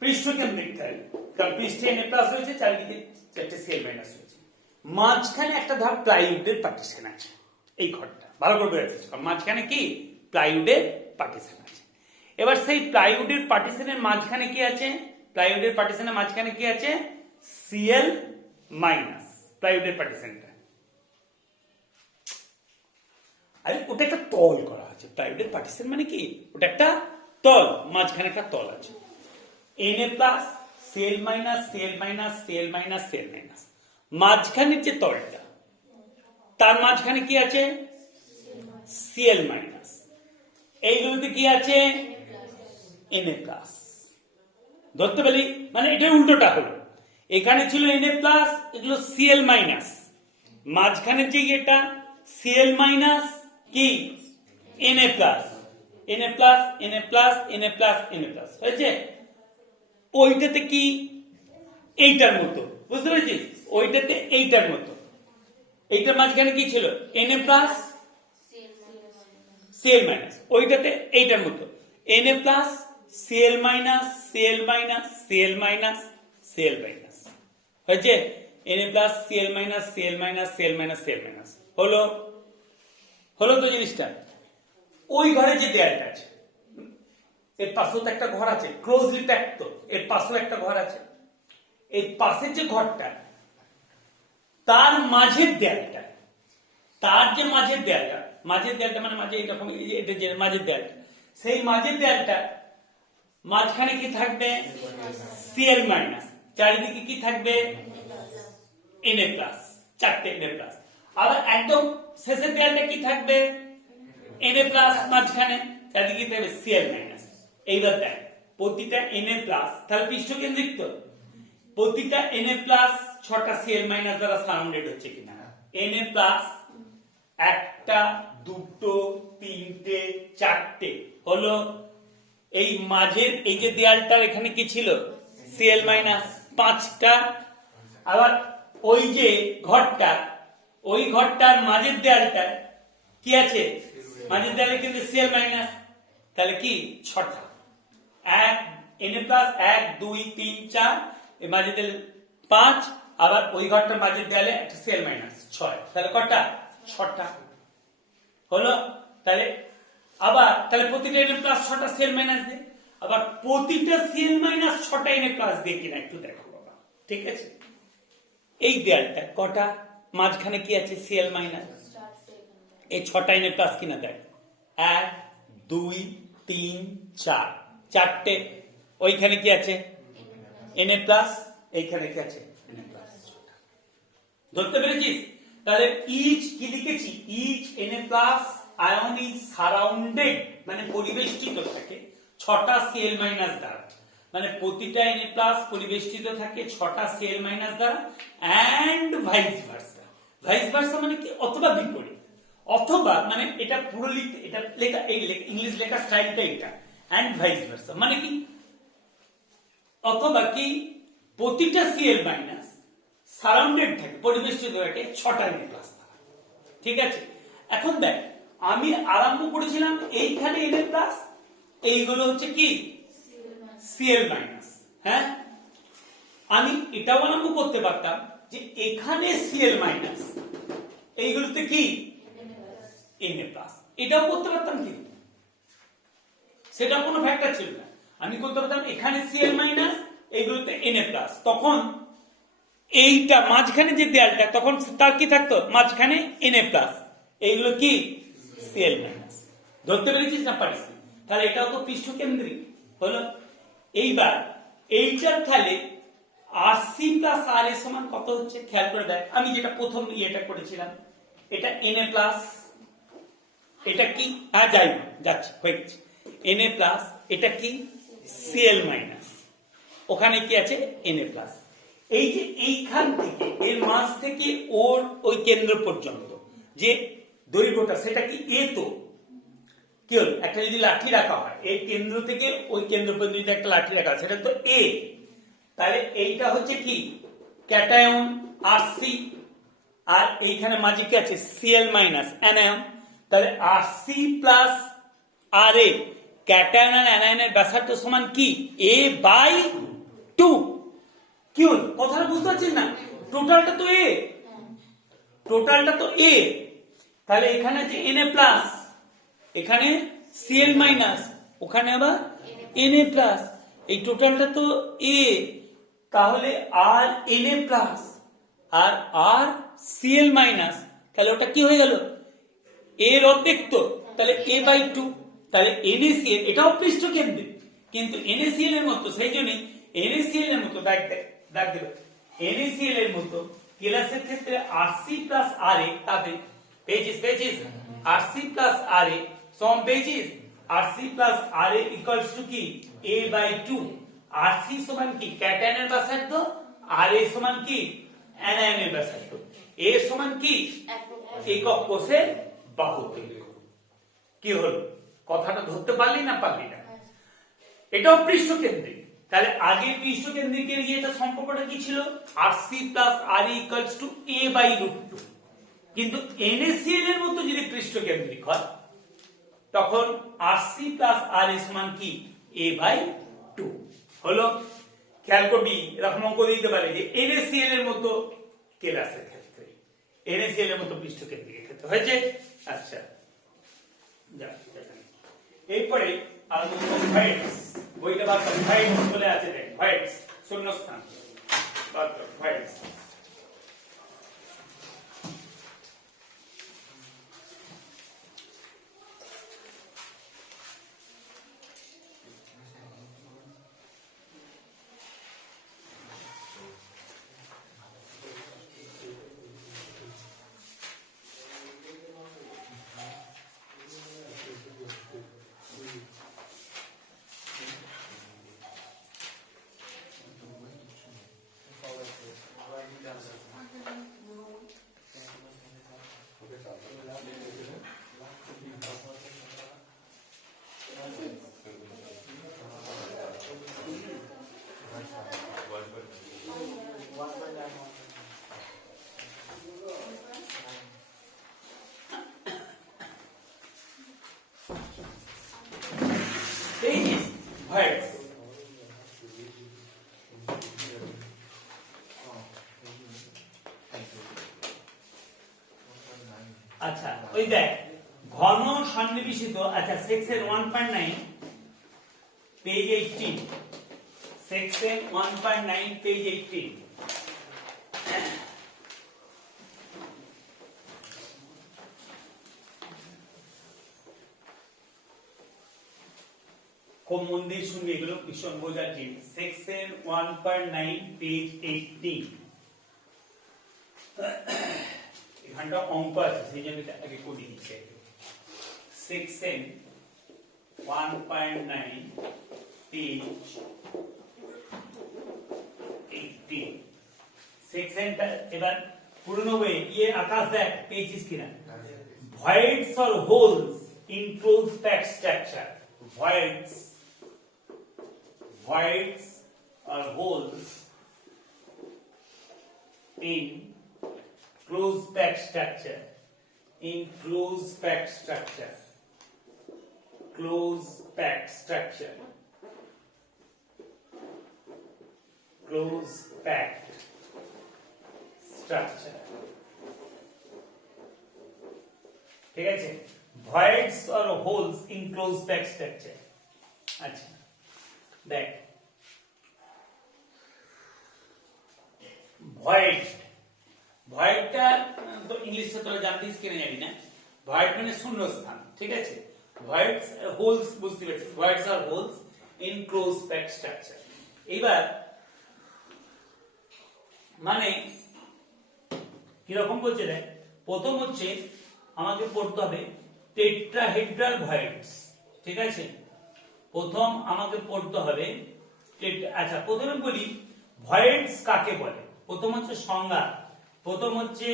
পৃষ্ঠকেন্দ্রিক থাকে, কারণ পৃষ্ঠে Na+ রয়েছে, চারিদিকে 4টে Cl- রয়েছে, মাঝখানে একটা ধর প্লাইউডের পার্টিশন আছে, এই ঘরটা ভালো করে বোঝাতে, মাঝখানে কি প্লাইউডের পার্টিশন আছে। এবার সেই প্লাইউডের পার্টিশনের মাঝখানে কি আছে, প্লাইউডের পার্টিশনের মাঝখানে কি আছে, Cl-, প্লাইউডের পার্টিশনটা, আরে ওটা একটা তল করা আছে, প্লাইউডের পার্টিশন মানে কি, ওটা একটা তল, মাঝখানে একটা তল আছে, Na+ Cl-, মাঝখানের যে তলটা, তার মাঝখানে কি আছে, Cl-, এইগুলোতে কি আছে, Na+, ধরতে পারলি, মানে এটা উল্টোটা হলো, এখানে ছিল Na+, এগুলো Cl-, মাঝখানের যে এটা Cl- কি Na+, হয়েছে? ওইটাতে কি এইটার মতো, বুঝতে পেরেছিস, ওইটাতে এইটার মতো, এইটার মাঝখানে কি ছিল, Na+, Cl-, ওইটাতে এইটার মতো, Na+, Cl-, হয়েছে? Na+, Cl-, হলো তো জিনিসটা। ওই ঘরে যে দেয়ালটা আছে, এর পাশেও তো একটা ঘর আছে, ক্লোজলি প্যাকড তো, এর পাশেও একটা ঘর আছে, এই পাশের যে ঘরটা, তার মাঝের দেয়ালটা, তার যে মাঝের দেয়ালটা মানে মাঝে এরকম, এটা যে মাঝের দেয়ালটা, সেই মাঝের দেয়ালটা মাঝখানে কি থাকবে সিএল মাইনাস, চারিদিকে কি থাকবে এনএ প্লাস, চারটে এনএ প্লাস। আবার একদম শেষের দেয়ালটা কি থাকবে এনএ প্লাস, মাঝখানে চারিদিকে কি থাকবে সিএল মাইনাস। এইবার দেখ প্রতিটা এনএ প্লাস, তাহলে পৃষ্ঠকেন্দ্রিক তো, প্রতিটা এনএ প্লাস 6টা সিএল মাইনাস দ্বারা সারাউন্ডেড হচ্ছে কিনা। এনএ প্লাস একটা, দুটো, তিনটে, চারটে হলো এই মাঝের এই যে দেয়ালটার এখানে কি ছিল সিএল মাইনাস 5টা। আবার ওই যে ঘরটা, ওই ঘরটার মাঝের দেয়ালটা কি আছে, মাঝের দেয়ালে কিন্তু সিএল মাইনাস, তাহলে কি 6টা। এক এনএ প্লাস 1 2 3 4, এই মাঝের দেয়ালে 5, আবার ওই ঘরটার মাঝের দেয়ালে একটা সিএল মাইনাস 6, তাহলে কটা 6টা হলো। তাহলে আবার তাহলে প্রতিটা এনএ প্লাস 6টা সিএল মাইনাস দিয়ে, আবার প্রতিটা সিএল মাইনাস 6টা এনএ প্লাস দিয়ে কিনা একটু দেখো বাবা, ঠিক আছে। এই দেয়ালটা কটা, মাঝখানে কি আছে সিএল মাইনাস, এই 6টা এনএ প্লাস কিনা দেখ 1 2 3 4, চারটে। ওইখানে কি আছে এনএ প্লাস, এইখানে কি আছে এনএ প্লাস। ধরতে পেরেছিস? তাহলে ইচ কি লিখেছি, each NA plus ion is surrounded, মানে পরিবেষ্টিত থাকে 6টা সিএল মাইনাস দ্বারা, মানে প্রতিটা এনএ প্লাস পরিবেষ্টিত থাকে 6টা সিএল মাইনাস দ্বারা, and vice versa. Vice versa মানে কি, অথবা বিপরীত, অথবা মানে এটা পুরো লিখতে, এটা লেখা এই ইংলিশ লেখা স্টাইলটা এটা, এন্ড ভাইস ভার্সা মানে কি, অথবা কি প্রতিটা সিএল মাইনাস সারাউন্ডেড থাকে, পরিবেষ্টিত থাকে 6টা এনএ প্লাস দ্বারা, ঠিক আছে। এখন দেখ আমি আরম্ভ করেছিলাম এইখানে এনএ প্লাস, এইগুলো হচ্ছে কি সিএল মাইনাস, হ্যাঁ। আমি এটাও আরম্ভ করতে পারতাম যে এখানে সিএল মাইনাস, এইগুলোতে কি এনএ প্লাস, এটাও করতে পারতাম, কিন্তু সেটা কোনো ফ্যাক্টর ছিল না। আমি করতে পারতাম এখানে সিএল মাইনাস, এইগুলোতে এনএ প্লাস, তখন এইটা মাঝখানে যে দেয়ালটা তখন তার কি থাকতো মাঝখানে এনএ প্লাস, এইগুলো কি সিএল মাইনাস। ধরতে পেরেছিস না পারিস? তাহলে এটাও তো পৃষ্ঠকেন্দ্রিক হলো। এইবার এইটার তাহলে আরসি প্লাস আর এ সমান কত হচ্ছে খেয়াল করে দেখ। আমি যেটা প্রথম ইয়েটা করেছিলাম, এটা এনএ প্লাস, এটা কি যাই যাচ্ছে হয়ে গেছে এনএ প্লাস, এটা কি সিএল মাইনাস, ওখানে কি আছে এনএ প্লাস। এই যে এইখান থেকে এর মাঝ থেকে ওর ওই কেন্দ্র পর্যন্ত যে দৈর্ঘ্যটা, সেটা কি এ, তো কি হল একটা যদি লাঠি রাখা হয় এই কেন্দ্র থেকে ওই কেন্দ্র পর্যন্ত যদি একটা লাঠি রাখা হয় সেটা তো এ, তাহলে এইটা হচ্ছে কি ক্যাটায়ন আরসি, আর এইখানে মাঝে কি আছে সিএল মাইনাস অ্যানায়ন, তাহলে আরসি প্লাস আর এ ক্যাটায়ন আর অ্যানায়নের ব্যাসার্ধ সমান কি এ বাই 2। কি হল কথাটা বুঝতে পারছিস না? টোটালটা তো এ, টোটালটা তো এ, তাহলে এখানে আছে এনএ প্লাস, এখানে সিএল মাইনাস, ওখানে আবার এনএ প্লাস, এই টোটালটা তো এ, তাহলে আর এনএ প্লাস আর আর সিএল মাইনাস, তাহলে ওটা কি হয়ে গেল এর অর্ধেক তো, তাহলে এ বাই 2। তাহলে এনএসিএল এটাও পৃষ্ঠকেন্দ্রিক, কিন্তু এনএসিএল এর মতো, সেই জন্য এনএসিএল এর মতো দাগ দেবে, এনএসিএল এর মতো কেলাসের ক্ষেত্রে আরসি প্লাস আর এ, তাতে পেয়েছিস আরসি প্লাস আর এ সমান পেয়েছিস, RC plus R A equals to কি এ বাই 2। আরসি সমান কি ক্যাটায়নের ব্যাসার্ধ, আর এ সমান কি অ্যানায়নের ব্যাসার্ধ, এ সমান কি একক কোষের বাহু দৈর্ঘ্য। কি হলো কথাটা ধরতে পারলি না পারলি না? এটাও পৃষ্ঠকেন্দ্রিক। তাহলে আগে পৃষ্ঠকেন্দ্রিকের ইয়েটা সম্পর্কটা কি ছিল, RC plus R equals to A by √2, কিন্তু এনএসিএল এর মতো যদি পৃষ্ঠকেন্দ্রিক হয় তখন আরসি প্লাস আর এ সমান কি এ বাই 2 হলো। খেয়াল করবি এরকম অঙ্ক দিতে পারে যে এনএসিএল এর মতো কেলাসের ক্ষেত্রে, এনএসিএল এর মতো পৃষ্ঠকেন্দ্রিকের ক্ষেত্রে হয়েছে। আচ্ছা এরপরে বইটা বাদ কর, ভাইটস বলে আছে দেখ, ভাইটস শূন্যস্থান বাদ কর, ভাইটস pages words আচ্ছা ওই দেখ ঘন সন্নিবেশিত আচ্ছা সেকশন 1.9 পেজ 18 সেকশন 1.9 পেজ 18 খুব মন দিয়ে শুনবি এগুলো ভীষণ বোঝার জিনিস সেকশন 1.9 পেজ 18 এখানটা অঙ্ক আছে সেই জন্য এটা আগে করে দিচ্ছি সেকশন 1.9 পেজ 18 সেকশনটা এবার পুরনো বইয়ে ইয়ে আকাশ দেখ পেয়েছিস কিনা voids or holes in closed packed structure voids or holes in closed packed structure closed packed structure closed packed structure ঠিক আছে voids or holes in closed packed structure আচ্ছা দেখ ভয়েডটা তো ইংলিশে তোরা জানতিস কিনা জানি না ভয়েড মানে শূন্যস্থান ঠিক আছে ভয়েডস হোলস বুঝতে পারছিস ভয়েডস আর holes in close packed structure এবার মানে কিরকম বলছে দেখ প্রথম হচ্ছে আমাকে পড়তে হবে টেট্রাহেড্রাল ভয়েডস ঠিক আছে প্রথম আমাকে পড়তে হবে আচ্ছা প্রথমে বলি ভয়েডস কাকে বলে প্রথম হচ্ছে সংজ্ঞা প্রথম হচ্ছে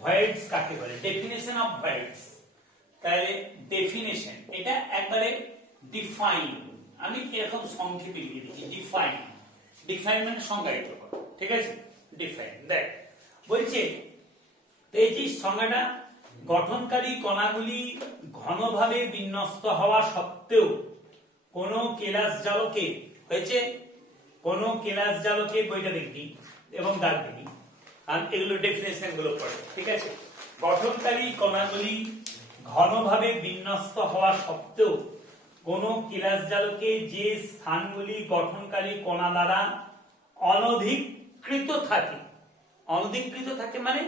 ভয়েডস কাকে বলে ডেফিনেশন অফ ভয়েডস তাহলে ডেফিনেশন এটা একবারে ডিফাইন আমি এরকম সংক্ষেপে লিখে দিচ্ছি ডিফাইন মানে সংজ্ঞায়িত করা ঠিক আছে ডিফাইন দেখ বলছে এই যে সংজ্ঞাটা গঠনকারী কণাগুলি ঘনভাবে বিন্যস্ত হওয়া সত্ত্বেও কোন কেলাস জালকে হয়েছে কোন কেলাস জালকে বইটা দেখবি এবং দাগ দিবি আর এগুলো ডেফিনেশন গুলো পড়ে ঠিক আছে গঠনকারী কণাগুলি ঘনভাবে বিন্যস্ত হওয়া সত্ত্বেও কোন কেলাস জালকে যে স্থানগুলি গঠনকারী কণা দ্বারা অনধিকৃত থাকে মানে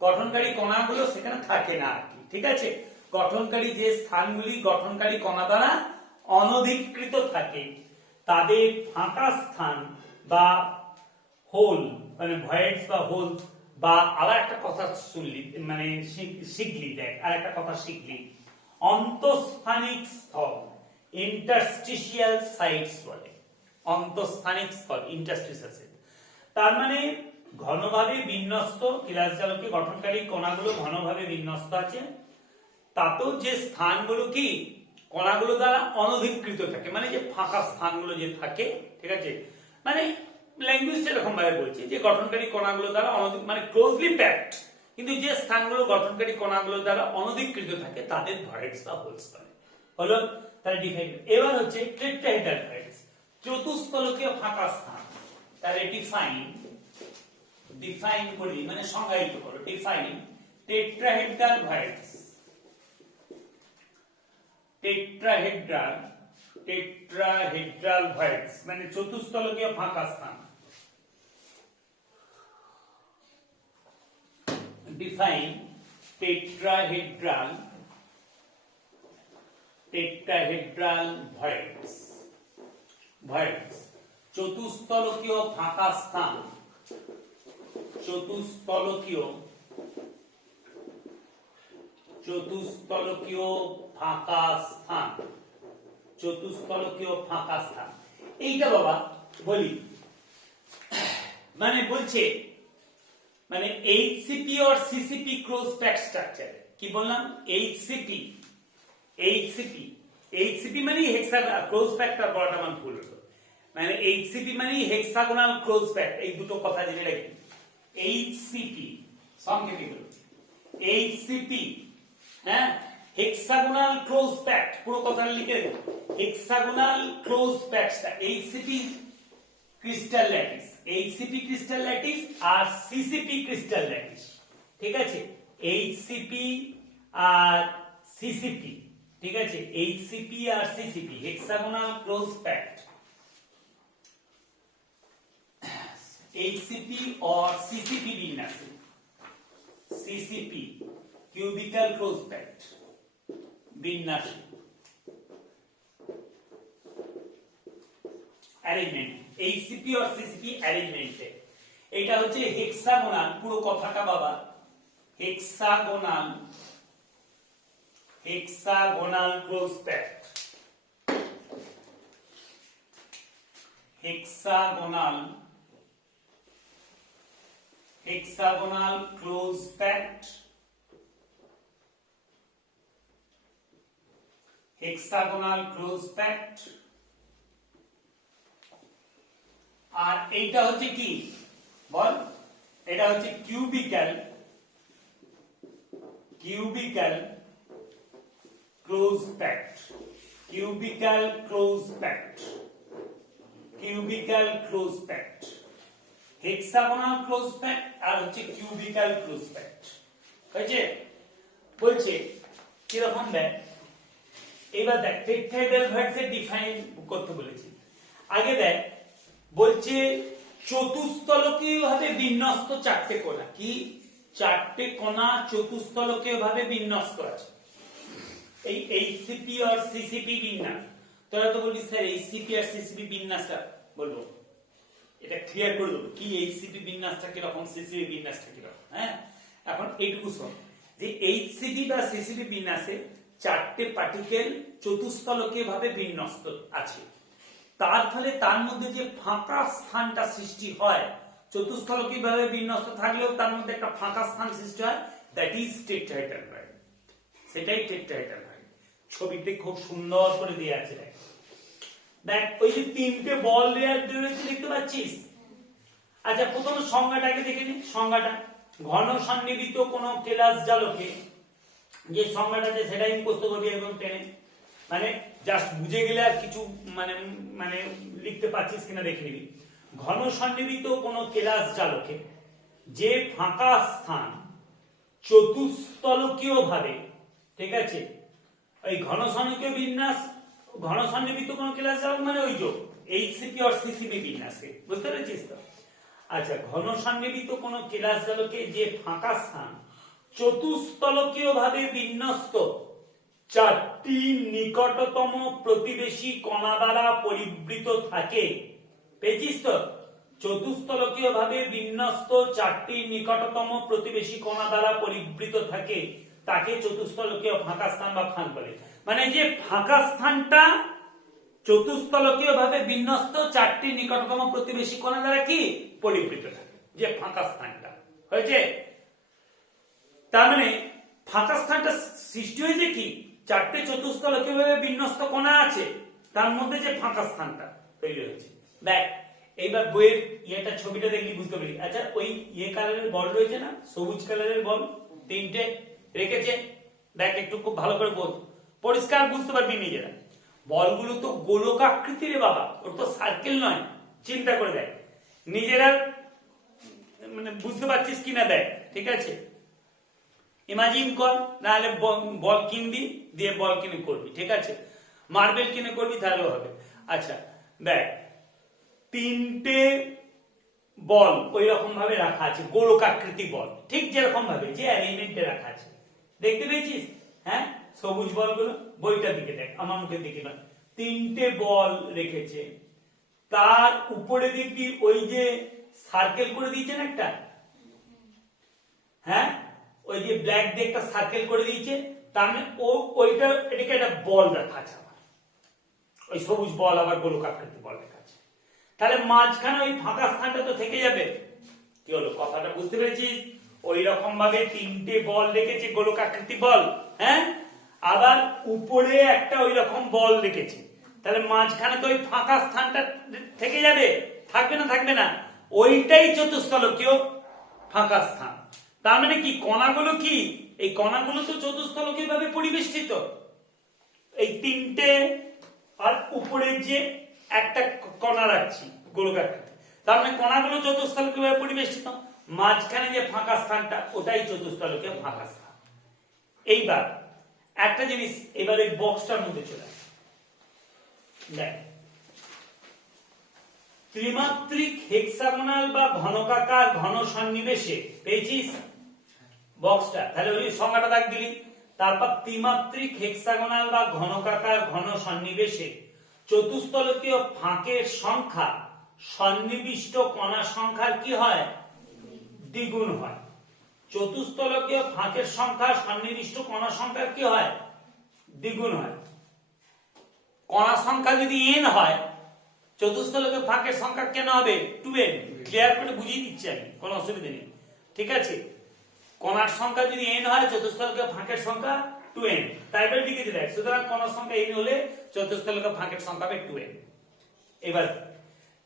গঠনকারী কণাগুলো সেখানে থাকে না আর কি ঠিক আছে গঠনকারী যে স্থানগুলি গঠনকারী কণা দ্বারা অনধিকৃত থাকে তাদের ফাঁকা স্থান বা হোল মানে ভয়েডস বা হোল বা আবার একটা কথা শুনলি মানে শিখলি দেখ আর একটা কথা শিখলি অন্তঃস্থানিক স্থল ইন্টারস্টিশিয়াল সাইটস বলে অন্তঃস্থানিক স্থল ইন্টারস্টিশিয়াল তার মানে ঘনভাবে বিন্যস্ত কেলাস জালকে গঠনকারী কণাগুলো ঘনভাবে বিন্যস্ত আছে তাতেও যে স্থানগুলো কি কণাগুলো দ্বারা অনধিকৃত থাকে মানে যে ফাঁকা স্থানগুলো যে থাকে ঠিক আছে মানে ল্যাঙ্গুয়েজটা এরকম ভাবে বলছি যে গঠনকারী কণাগুলো দ্বারা মানে ক্লোজলি প্যাকড কিন্তু যে স্থানগুলো গঠনকারী কণাগুলো দ্বারা অনধিকৃত থাকে তাদের ভয়েডস বা হোলস বলে হলো তাহলে ডিফাইন এবার হচ্ছে টেট্রাহেড্রাল ভয়েডস চতুস্তলকীয় ফাঁকা স্থান তাহলে ডিফাইন করি মানে সংজ্ঞায়িত করো ডিফাইন টেট্রাহেড্রাল ভয়েডস টেট্রাহেড্রাল ভয়েডস মানে চতুস্তলকীয় ফাঁকা স্থান ডিফাইন টেট্রাহেড্রাল ভয়েডস চতুস্তলকীয় ফাঁকা স্থান চতুস্তলকীয় ফাঁকা স্থান এইটা বাবা বলি মানে বলছে মানে এইচসিপি আর সিসিপি ক্লোজ প্যাক স্ট্রাকচার কি বললাম এইচসিপি মানে হেক্সা ক্লোজ প্যাকটা বলাটা আমার ভুল হলো মানে এইচসিপি মানে হেক্সাগোনাল ক্লোজ প্যাক্ট, এই দুটো কথা জেনে রাখি। এইচসিপি সংক্ষেপে বলুন, এইচসিপি, হ্যাঁ, হেক্সাগোনাল ক্লোজ প্যাক্ট, পুরো কথাটা লিখে দেন। হেক্সাগোনাল ক্লোজ প্যাক্টটা HCP crystal lattice, HCP crystal lattice আর সিসিপি ক্রিস্টাল ল্যাটিস, ঠিক আছে? এইচসিপি আর সিসিপি, ঠিক আছে? এইচসিপি আর CCP, hexagonal close packed, HCP और CCP বিন্যাস, CCP cubical close pact বিন্যাস অ্যারেঞ্জমেন্ট, HCP और CCP অ্যারেঞ্জমেন্টে এটা হচ্ছে হেক্সাগোনাল, পুরো কথাটা বাবা hexagonal, hexagonal close packed, hexagonal, hexagonal close pact, hexagonal close pact, আর এইটা হচ্ছে কি বল, এটা হচ্ছে cubicle, cubicle close packed, cubical close packed, cubical close packed, hexagonal close packed আর হচ্ছে কিউবিক্যাল ক্লোজ প্যাক্ট, হয়েছে? বলছে কিরকম দেখ, এবার দেখ টেট্রাহেড্রাল ভার্টস এর ডিফাইন করতে বলেছি। আগে দেখ বলছে চতুস্তলকীয় ভাবে বিন্যস্ত চারটে কণা, কি চারটে কণা চতুস্তলকীয় ভাবে বিন্যস্ত আছে, এই এইচসিপি আর সিসিপি বিন্যাস। তোরা তো বলবি স্যার এইচসিপি আর সিসিপি বিন্যাসটা বলবো, এটা ক্লিয়ার করে দেবো কি এইচসিপি বিন্যাসটা কিরকম, সিসিপি বিন্যাসটা কিরকম। হ্যাঁ, এখন এইটুকু শোন যে এইচসিপি বা সিসিপি বিন্যাসে চারটে পার্টিকেল চতুস্তলকীয় ভাবে বিন্যস্ত আছে, তার ফলে তার মধ্যে যে ফাঁকা স্থানটা সৃষ্টি হয়, চতুস্তলকীয় ভাবে বিন্যস্ত থাকলেও তার মধ্যে একটা ফাঁকা স্থান সৃষ্টি হয়, দ্যাট ইজ টেট্রাহেড্রাল ভার্ট, সেটাই টেট্রাহেড্রাল ভার্ট। ছবিতে খুব সুন্দর করে দেয়া আছে, দেখ দেখ ওই যে তিনটে বল লেয়ার রয়েছে দেখতে পাচ্ছিস। আচ্ছা প্রথম সংজ্ঞাটাকে দেখে নি, সংজ্ঞাটা ঘন সন্নিবিত কোন কেলাস জালকে, যে সংজ্ঞাটা আছে সেটাই মুখস্থ করবি একদম টেনে, মানে জাস্ট বুঝে গেলে আর কিছু মানে মানে লিখতে পাচ্ছিস কিনা দেখে নিবি। ঘন সন্নিবিত কোন কেলাস জালকে যে ফাঁকা স্থান চতুস্তলকীয় ভাবে, ঠিক আছে, এই ঘন সন্নিবিত বিন্যাস, ঘন সন্নিবিত কোন কেলাস জালক মানে ওই যে এইচসিপি আর সিসিপি বিন্যাসে, বুঝতে পেরেছিস তো? আচ্ছা ঘন সন্নিবিত কোন কেলাস জালকে যে ফাঁকা স্থান চতুস্তলকীয় ভাবে বিন্যস্ত চারটি নিকটতম প্রতিবেশী কণা দ্বারা পরিবৃত থাকে, পেয়েছিস তো? চতুস্তলকীয় ভাবে বিন্যস্ত চারটি নিকটতম প্রতিবেশী কণা দ্বারা পরিবৃত থাকে, তাকে চতুস্তলকীয় ফাঁকা স্থান বা ফাঁক বলে। মানে যে ফাঁকা স্থানটা চতুস্তলকীয় ভাবে বিন্যস্ত চারটি নিকটতম প্রতিবেশী কণা দ্বারা কি পরিবৃত থাকে, যে ফাঁকা স্থানটা হয়েছে। তার মানে ফাঁকা স্থানটা সৃষ্টি হয়েছে কি, চারটে চতুস্তলকীয় ভাবে বিন্যস্ত কণা আছে, তার মধ্যে যে ফাঁকা স্থানটা তৈরি হয়েছে। দেখ এইবার বইয়ের ইয়েটা ছবিটা দেখলি বুঝতে পারবি। আচ্ছা ওই ইয়ে কালারের বল রয়েছে না, সবুজ কালারের বল তিনটে রেখেছে, দেখ একটু খুব ভালো করে বোঝ, পরিষ্কার বুঝতে পারবি নিজেরা। বলগুলো তো গোলক আকৃতির রে বাবা, ওর তো সার্কেল নয়, চিন্তা করে দেখ নিজেরা, মানে বুঝতে পারছিস কিনা দেখ, ঠিক আছে? ইমাজিন কর, নাহলে বল কিনবি, দিয়ে বল কিনে করবি, ঠিক আছে? মার্বেল কিনে করবি তাহলেও হবে। আচ্ছা দেখ তিনটে বল ওই রকম ভাবে রাখা আছে, গোলক আকৃতি বল, ঠিক যেরকম ভাবে যে অ্যারেঞ্জমেন্টে রাখা আছে, দেখতে পেয়েছিস? হ্যাঁ, সবুজ বলগুলো বইটার দিকে দেখ, আমার মুখের দিকে নয়। তিনটে বল রেখেছে, তার উপরে দেখবি ওই যে সার্কেল করে দিয়েছেন একটা, হ্যাঁ ওই যে ব্ল্যাক দিয়ে একটা সার্কেল করে দিয়েছে, তার মানে ওইটা এটাকে একটা বল রাখা আছে, আমার ওই সবুজ বল আবার গোলক আকৃতি বল রাখা আছে, তাহলে মাঝখানে ওই ফাঁকা স্থানটা তো থেকে যাবে। কি হলো, কথাটা বুঝতে পেরেছিস? ওই রকম ভাবে তিনটে বল রেখেছে, গোলক আকৃতি বল, হ্যাঁ, আবার উপরে একটা ওই রকম বল রেখেছে, তাহলে মাঝখানে তো ওই ফাঁকা স্থানটা থেকে যাবে, থাকবে না? থাকবে না, ওইটাই চতুস্থলকীয় ফাঁকা স্থান। তার মানে কি কণাগুলো কি, এই কণাগুলো তো চতুস্থলকীয় ভাবে পরিবেষ্টিত, এই তিনটে আর উপরে যে একটা কণা রাখছি গোলকাকৃতি, তার মানে কণাগুলো চতুস্থলকীয় ভাবে পরিবেষ্টিত, মাঝখানে যে ফাঁকা স্থানটা ওটাই চতুস্থলকীয় ফাঁকা স্থান। এইবার একটা জিনিস, এবার এই বক্সটার মধ্যে চলে আসে, দেখ ত্রিমাত্রিক হেক্সাগোনাল বা ঘনকাকার ঘন সন্নিবেশে, পেয়েছিস বক্সটা? তাহলে ওই সংজ্ঞাটা দাগ দিলি, তারপর ত্রিমাত্রিক হেক্সাগোনাল বা ঘনকাকার ঘন সন্নিবেশে চতুস্থলকীয় ফাঁকের সংখ্যা সন্নিবিষ্ট কণা সংখ্যার কি হয়? দ্বিগুণ হয়। চতুস্থলকীয় ফাঁকের সংখ্যা সন্নিবিষ্ট কণা সংখ্যার কি হয়? দ্বিগুণ হয়। কণা সংখ্যা যদি n হয়, চতুস্থলকীয় ফাঁকের সংখ্যা কেন হবে? 2n। ক্লিয়ার করে বুঝিয়ে দিচ্ছি আমি, কোনো অসুবিধা নেই, ঠিক আছে? কণার সংখ্যা যদি n হয়, চতুস্থলকীয় ফাঁকের সংখ্যা 2n, তাই বলে লিখে দিলে। সুতরাং কণার সংখ্যা n হলে চতুস্থলকীয় ফাঁকের সংখ্যা হবে 2n। এবার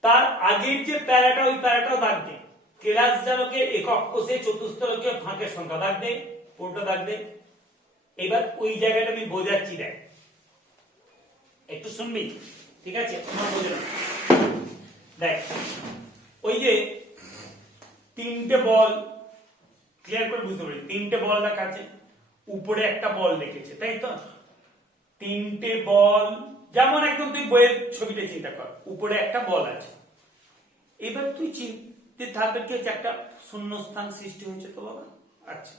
তার আগের যে প্যারাটা, ওই প্যারাটাও দাগ দে। কেলাস জারকের একক কোষে চতুস্থলকীয় ফাঁকের সংখ্যা দাগ দে, পুরোটা দাগ দে। এবার ওই জায়গাটা আমি বোঝাচ্ছি, দেখ একটু শুনবি, ঠিক আছে? আমার বোঝে না, দেখ ওই যে তিনটে বল, ক্লিয়ার করে বুঝতে পারি, তিনটে বল রাখা আছে, উপরে একটা বল রেখেছে, তাই তো? তিনটে বল, যেমন একদম তুই বইয়ের ছবিটা চিন্তা কর, উপরে একটা বল আছে। এবার তুই চিনতে থাকবে কি হচ্ছে, একটা শূন্যস্থান সৃষ্টি হয়েছে তো বাবা। আচ্ছা,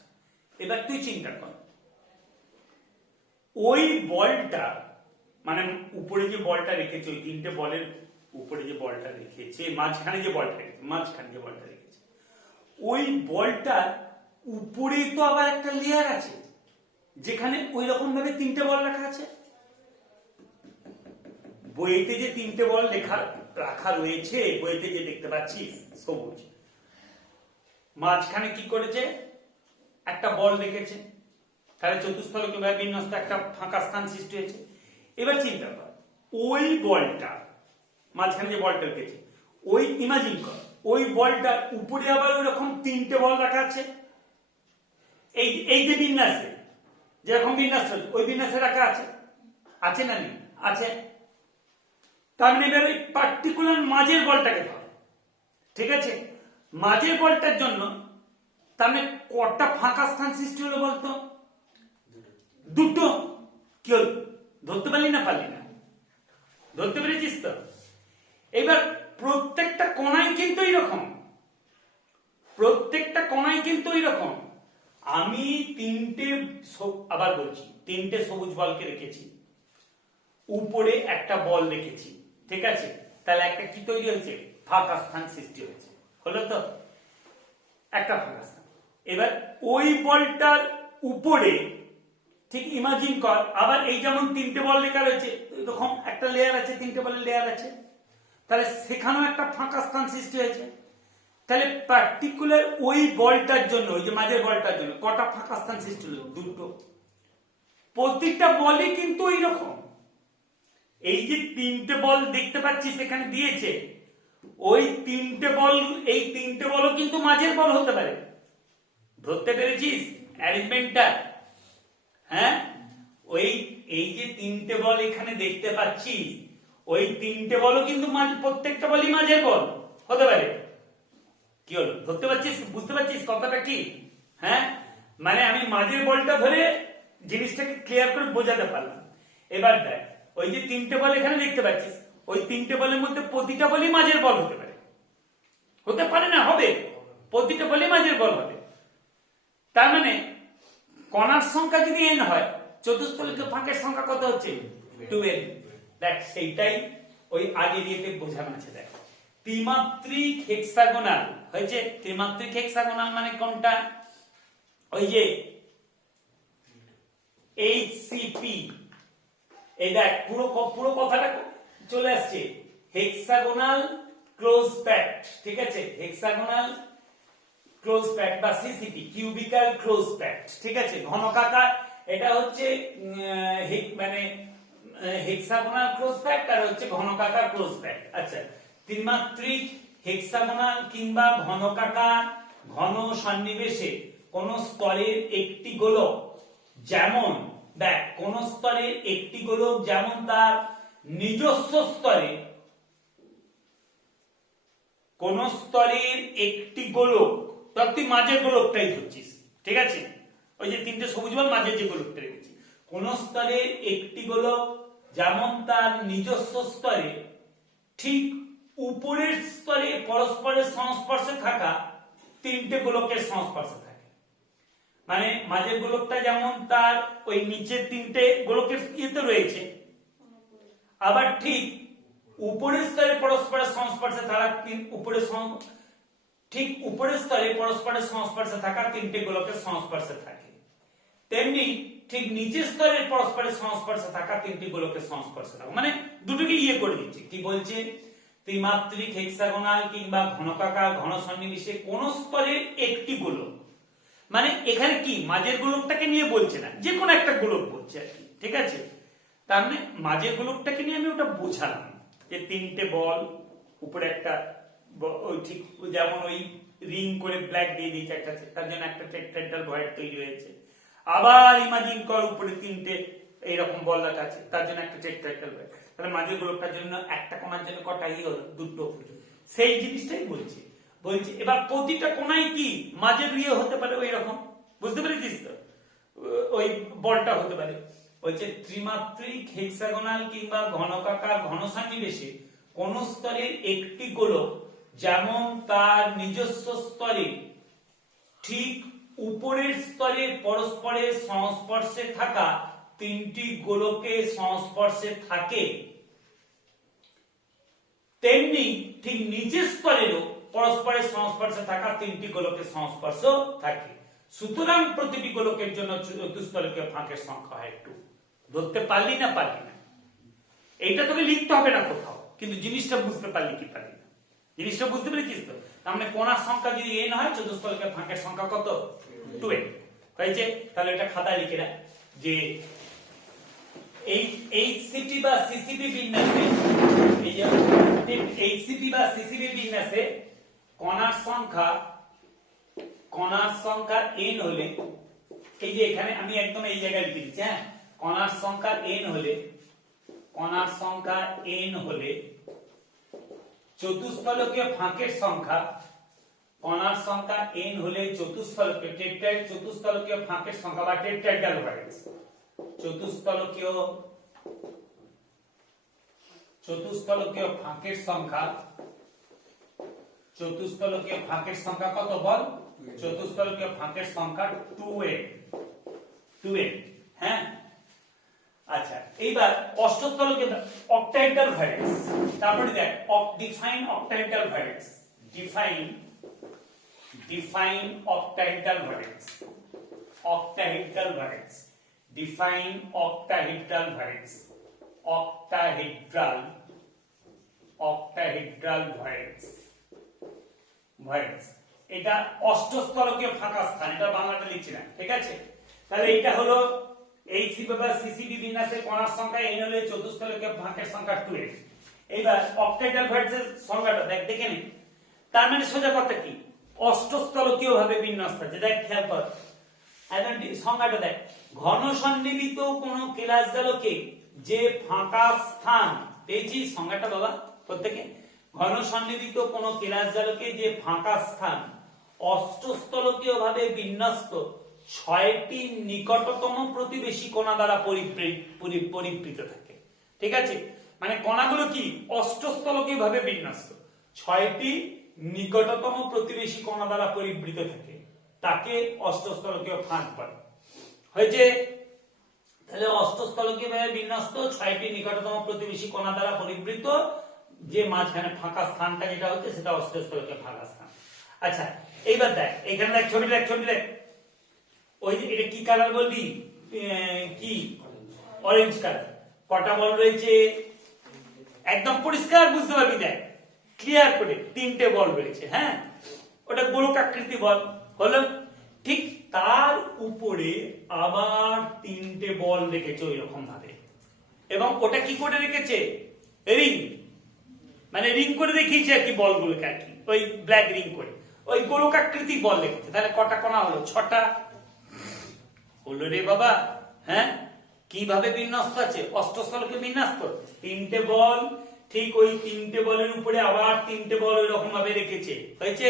এবার তুই চিন্তা কর, ওই বলটা মানে উপরে যে বলটা রেখেছে, ওই তিনটে বলের উপরে যে বলটা রেখেছে, মাঝখানে যে বলটা রেখেছে, ওই বলটার উপরে তো আবার একটা লেয়ার আছে যেখানে ওই রকম ভাবে তিনটে বল রাখা আছে। বইতে যে তিনটে বল রাখা রয়েছে, বইতে যে দেখতে পাচ্ছিস সবুজ, মাঝখানে কি করেছে? একটা বল রেখেছে, তাহলে চতুস্থলকীয় ভাবে বিন্যস্ত একটা ফাঁকা স্থান সৃষ্টি হয়েছে। এবার চিন্তা কর, ওই বলটা মাঝখানে যে বলটা রেখেছে, ওই ইমাজিন কর ওই বলটার উপরে আবার ওই রকম তিনটে বল রাখা আছে। এই যে বিন্যাসে, যেরকম বিন্যাস ওই বিন্যাসে রাখা আছে, আছে না নেই? আছে। তার মানে এবার ওই পার্টিকুলার মাঝের বলটাকে ধর, ঠিক আছে? মাঝের বলটার জন্য তার মানে কটা ফাঁকা স্থান সৃষ্টি হলো বলতো? দুটো। কি হল, ধরতে পারলি না? পারলি না? ধরতে পেরেছিস তো? এবার প্রত্যেকটা কোণায় কিন্তু এইরকম, প্রত্যেকটা কোণায় কিন্তু এইরকম। আমি আবার বলছি, তিনটে সবুজ বলকে রেখেছি, উপরে একটা বল রেখেছি, ঠিক আছে? তাহলে একটা কি তৈরি হয়েছে? ফাঁকা স্থান সৃষ্টি হয়েছে, হলো তো? একটা ফাঁকা স্থান। এবার ওই বলটার উপরে ঠিক ইমাজিন কর, আবার এই যেমন তিনটে বল লেখা রয়েছে, এরকম একটা লেয়ার আছে, তিনটে বলের লেয়ার আছে, তাহলে সেখানেও একটা ফাঁকা স্থান সৃষ্টি হয়েছে। তাহলে পার্টিকুলার ওই বলটার জন্য, ওই যে মাঝের বলটার জন্য কটা ফাঁকা স্থান সৃষ্টি হলো? দুটো। প্রত্যেকটা বলই কিন্তু এইরকম। এই যে তিনটে বল দেখতে পাচ্ছিস এখানে দিয়েছে, ওই তিনটে বল, এই তিনটে বলও কিন্তু মাঝের বল হতে পারে। ধরতে পেরেছিস অ্যারেঞ্জমেন্টটা? হ্যাঁ, ওই এই যে তিনটে বল এখানে দেখতে পাচ্ছিস, ওই তিনটে বলও কিন্তু প্রত্যেকটা বলই মাঝের বল হতে পারে। কি হলো, ধরতে পারছিস? বুঝতে পারছিস কথাটা কি? হ্যাঁ, মানে আমি মাঝের বলটা ধরে জিনিসটাকে ক্লিয়ার করে বোঝাতে পারলাম। এবার দেখ, ওই যে তিনটে বল এখানে দেখতে পাচ্ছিস, ওই তিনটে বলের মধ্যে প্রতিটা বলই মাঝের বল হতে পারে। হতে পারে না? হবে, প্রতিটা বলই মাঝের বল হবে। তার মানে কণার সংখ্যা যদি n হয়, চতুস্থলকীয় ফাঁকের সংখ্যা কত হচ্ছে? 2n। দেখ, সেইটাই ওই আগের ইয়েতে বোঝানো আছে। দেখ, ত্রিমাত্রিক হেক্সাগোনাল হয়েছে। ত্রিমাত্রিক হেক্সাগোনাল মানে কোনটা? ওই যে HCP। এই দেখ, পুরো কথাটা চলে আসছে, হেক্সাগোনাল ক্লোজ প্যাক্ট, ঠিক আছে? হেক্সাগোনাল ক্লোজ প্যাক্ট বা সিসিপি, কিউবিক্যাল ক্লোজ প্যাক্ট, ঠিক আছে? ঘনকাকার, এটা হচ্ছে মানে হেক্সাগোনাল ক্লোজ প্যাক আর হচ্ছে ঘনকাকার ক্লোজ প্যাক। আচ্ছা, ত্রিমাত্রিক হেক্সাগোনাল কিংবা ঘনকাকার ঘন সন্নিবেশে কোন স্তরের একটি গোলক যেমন দেখ কোন স্তরের একটি গোলক যেমন তার নিজস্ব স্তরে, কোন স্তরের একটি গোলক, ধর তুই মাঝের গোলকটাই ধরছিস, ঠিক আছে, ওই যে তিনটে সবুজ বল মাঝের যে গোলকটা রেখেছি, কোন স্তরের একটি গোলক যেমন তার নিজস্ব স্তরে ঠিক উপরের স্তরে পরস্পরের সংস্পর্শে থাকা তিনটে গোলকের সংস্পর্শে থাকে। মানে মাঝের গোলকটা যেমন তার ওই নিচের তিনটে গোলকের ইয়েতে রয়েছে, আবার ঠিক উপরের স্তরে পরস্পরের সংস্পর্শে থাকা ঠিক উপরের স্তরে পরস্পরের সংস্পর্শে থাকা তিনটে গোলকের সংস্পর্শে থাকে, তেমনি ঠিক নিচের স্তরে পরস্পরের সংস্পর্শে থাকা তিনটি গোলকের সংস্পর্শে থাকে। মানে দুটোকে ইয়ে করে দিচ্ছে। কি বলছে? ত্রিমাত্রিক হেক্সাগোনাল কিংবা ঘনকাকার ঘন সন্নিবেশে কোন স্তরের একটি গোলক, মানে এখানে কি মাঝের গোলকটাকে নিয়ে বলছে না, যে কোনো একটা গোলক বলছে আর কি, ঠিক আছে। তার মানে মাঝের গোলকটাকে নিয়ে আমি ওটা বোঝালাম যে তিনটে বল উপরে একটা ওই ঠিক যেমন ওই রিং করে ব্ল্যাক দিয়ে দিয়েছে একটা, তার জন্য একটা টেট্রাহেড্রাল ভয়েড তৈরি হয়েছে। আবার ইমাজিন কর উপরে তিনটে এইরকম বল রাখা আছে, তার জন্য একটা টেট্রাহেড্রাল ভয়েড। তাহলে মাঝের গোলকটার জন্য একটা কোণার জন্য কটা ই হলো? দুটো। সেই জিনিসটাই বলছে। এবার প্রতিটা কোণায় কি মাঝের ইয়ে হতে পারে ওই রকম, বুঝতে পেরেছিস তো? ওই বলটা হতে পারে। বলছে ত্রিমাত্রিক হেক্সাগোনাল কিংবা ঘনকাকার ঘন সন্নিবেশে কোন স্তরের একটি গোলক যেমন তার নিজস্ব স্তরে ঠিক উপরের স্তরে পরস্পরের সংস্পর্শে থাকা তিনটি গোলকের সংস্পর্শে থাকে, তেমনি ঠিক নিচের স্তরেরও পরস্পরের সংস্পর্শে থাকা তিনটি গোলকের সংস্পর্শ থাকে। সুতরাং প্রতিটি গোলকের জন্য চতুস্তলকীয় ফাঁকের সংখ্যা হয় 2। ধরতে পারলি না? পারলি না। এইটা তোকে লিখতে হবে না কোথাও, কিন্তু জিনিসটা বুঝতে পারলি কি পারলি না? জিনিসটা বুঝতে পেরেছিস তো? তার মানে কোণার সংখ্যা যদি n হয়, চতুস্তলকীয় ফাঁকের সংখ্যা কত? 2n হয়েছে। তাহলে এটা খাতায় লিখে রাখ যে এইচসিপি বা সিসিপি বিন্যাসে, এই যে এইচসিপি বা সিসিপি বিন্যাসে কণার সংখ্যা n হলে, এই যে এখানে আমি একদম এই জায়গায় লিখে দিচ্ছি, হ্যাঁ, কণার সংখ্যা n হলে চতুস্তলকীয় ফাঁকের সংখ্যা, কণার সংখ্যা n হলে চতুস্তলকীয় ফাঁকের সংখ্যা বা টেট্রাহেড্রাল ভয়েডস, চতুস্তলকীয় ফাঁকের সংখ্যা কত বল? চতুস্তলকীয় ফাঁকের সংখ্যা 2n। হ্যাঁ, আচ্ছা, এইবার অষ্টস্তলকীয় অক্টাহেড্রাল ভয়েডস। তারপরে দেখ define octahedral voids, define octahedral voids, define octahedral voids, octahedral voids. এটা অষ্টস্তলকীয় ফাঁকা স্থান, এটা বাংলাটা লিখছি না, ঠিক আছে। তাহলে এটা হলো এইচসিপি বা সিসিপি বিন্যাসে কণার সংখ্যা n হলে চতুস্তলকীয় ফাঁকের সংখ্যা 2n। এইবার অক্টাহেড্রাল ভয়েডসের সংজ্ঞাটা দেখে নি। তার মানে সোজা কথা কি, অষ্টস্তলকীয় ভাবে বিন্যস্ত আছে। দেখ খেয়াল কর, এখন সংজ্ঞাটা দেখ, ঘন সন্নিবিত কোন কেলাস জালকে যে ফাঁকা স্থান, পেয়েছিস সংজ্ঞাটা বাবা প্রত্যেকে? ঘন সন্নিবিত কোন কেলাস জালকে যে ফাঁকা স্থান অষ্টস্তলকীয় ভাবে বিন্যস্ত 6টি নিকটতম প্রতিবেশী কণা দ্বারা পরিবৃত থাকে, ঠিক আছে। মানে কণাগুলো কি অষ্টস্তলকীয় ভাবে বিন্যস্ত, 6টি নিকটতম প্রতিবেশী কণা দ্বারা পরিবৃত থাকে, তাকে অষ্টস্তলকীয় ফাঁক বলে। হয়েছে? তাহলে অষ্টস্তলকীয় ভাবে বিন্যস্ত 6টি নিকটতম প্রতিবেশী কণা দ্বারা পরিবৃত, যে মাঝখানে ফাঁকা স্থানটা যেটা হচ্ছে সেটা অষ্টস্তলকীয় ফাঁকা স্থান। আচ্ছা, এইবার দেখ এখানে দেখ, ছবি দেখ, ওই যে এটা কি কালার বলবি? কি অরেঞ্জ কালার। কটা বল রয়েছে? একদম পরিষ্কার বুঝতে পারবি, দেখ ক্লিয়ার করে, 3টে বল রয়েছে। হ্যাঁ, ওটা গোলকাকৃতি বল হলো। ঠিক তার উপরে আবার 3টে বল রেখেছে ওই রকম ভাবে, এবং ওটা কি করে রেখেছে, রিং, মানে রিং করে দেখিয়েছে আর কি বলগুলোকে আর কি, ওই ব্ল্যাক রিং করে ওই গোলকাকৃতি বল রেখেছে। তাহলে কটা কণা হলো, 6টা হলো রে বাবা। হ্যাঁ, কিভাবে বিন্যস্ত আছে, অষ্টস্থলকে বিন্যস্ত, 3টে বল, ঠিক ওই 3টে বলের উপরে আবার 3টে বল ওই রকম ভাবে রেখেছে, হয়েছে।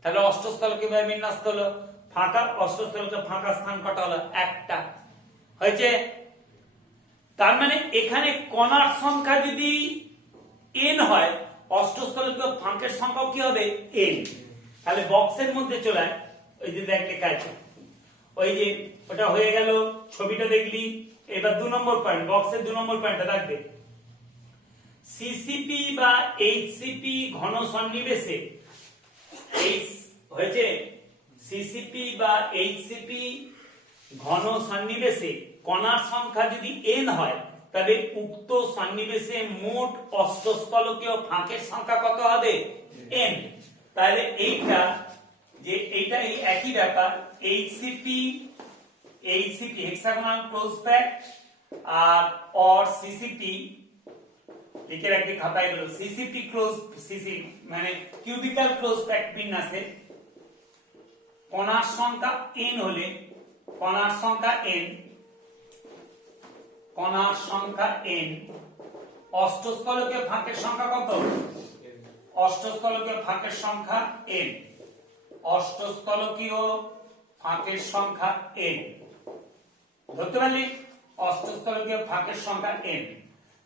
তাহলে অষ্টস্থল কিভাবে বিন্যস্ত হলো, ফাঁকা অষ্টস্থলকে ফাঁকা স্থান কটা হলো, 1টা, হয়েছে। তার মানে এখানে কণার সংখ্যা যদি n হয়, অষ্টস্থলকে ফাঁকের সংখ্যাও কি হবে, n। তাহলে বক্সের মধ্যে চলে আয়, ওই যে দেখ লেখা আছে, ওই যে ওটা হয়ে গেল, ছবিটা দেখলি। এবার 2 নম্বর পয়েন্ট, বক্সের 2 নম্বর পয়েন্টটা রাখবে। সিসিপি বা এইচসিপি ঘন সন্নিবেশে, হয়েছে, সিসিপি বা এইচসিপি ঘন সন্নিবেশে কণার সংখ্যা যদি n হয়, তবে উক্ত সন্নিবেশে মোট অষ্টস্থলকীয় ফাঁকের সংখ্যা কত হবে, n। তাহলে এইটা যে এইটা এই একই ব্যাপার, এইচসিপি হেক্সাগোনাল ক্লোজ প্যাক আর অর সিসিপি, লিখে রাখবি খাতায় গুলো, সিসিপি ক্লোজ, সিসি মানে কিউবিক্যাল ক্লোজ প্যাক বিন্যাসে কণার সংখ্যা n হলে, কণার সংখ্যা n, অষ্টস্থলকীয় ফাঁকের সংখ্যা কত, অষ্টস্থলকীয় ফাঁকের সংখ্যা n, অষ্টস্থলকীয় ফাঁকের সংখ্যা n, ধরতে পারলি, অষ্টস্থলকীয় ফাঁকের সংখ্যা n।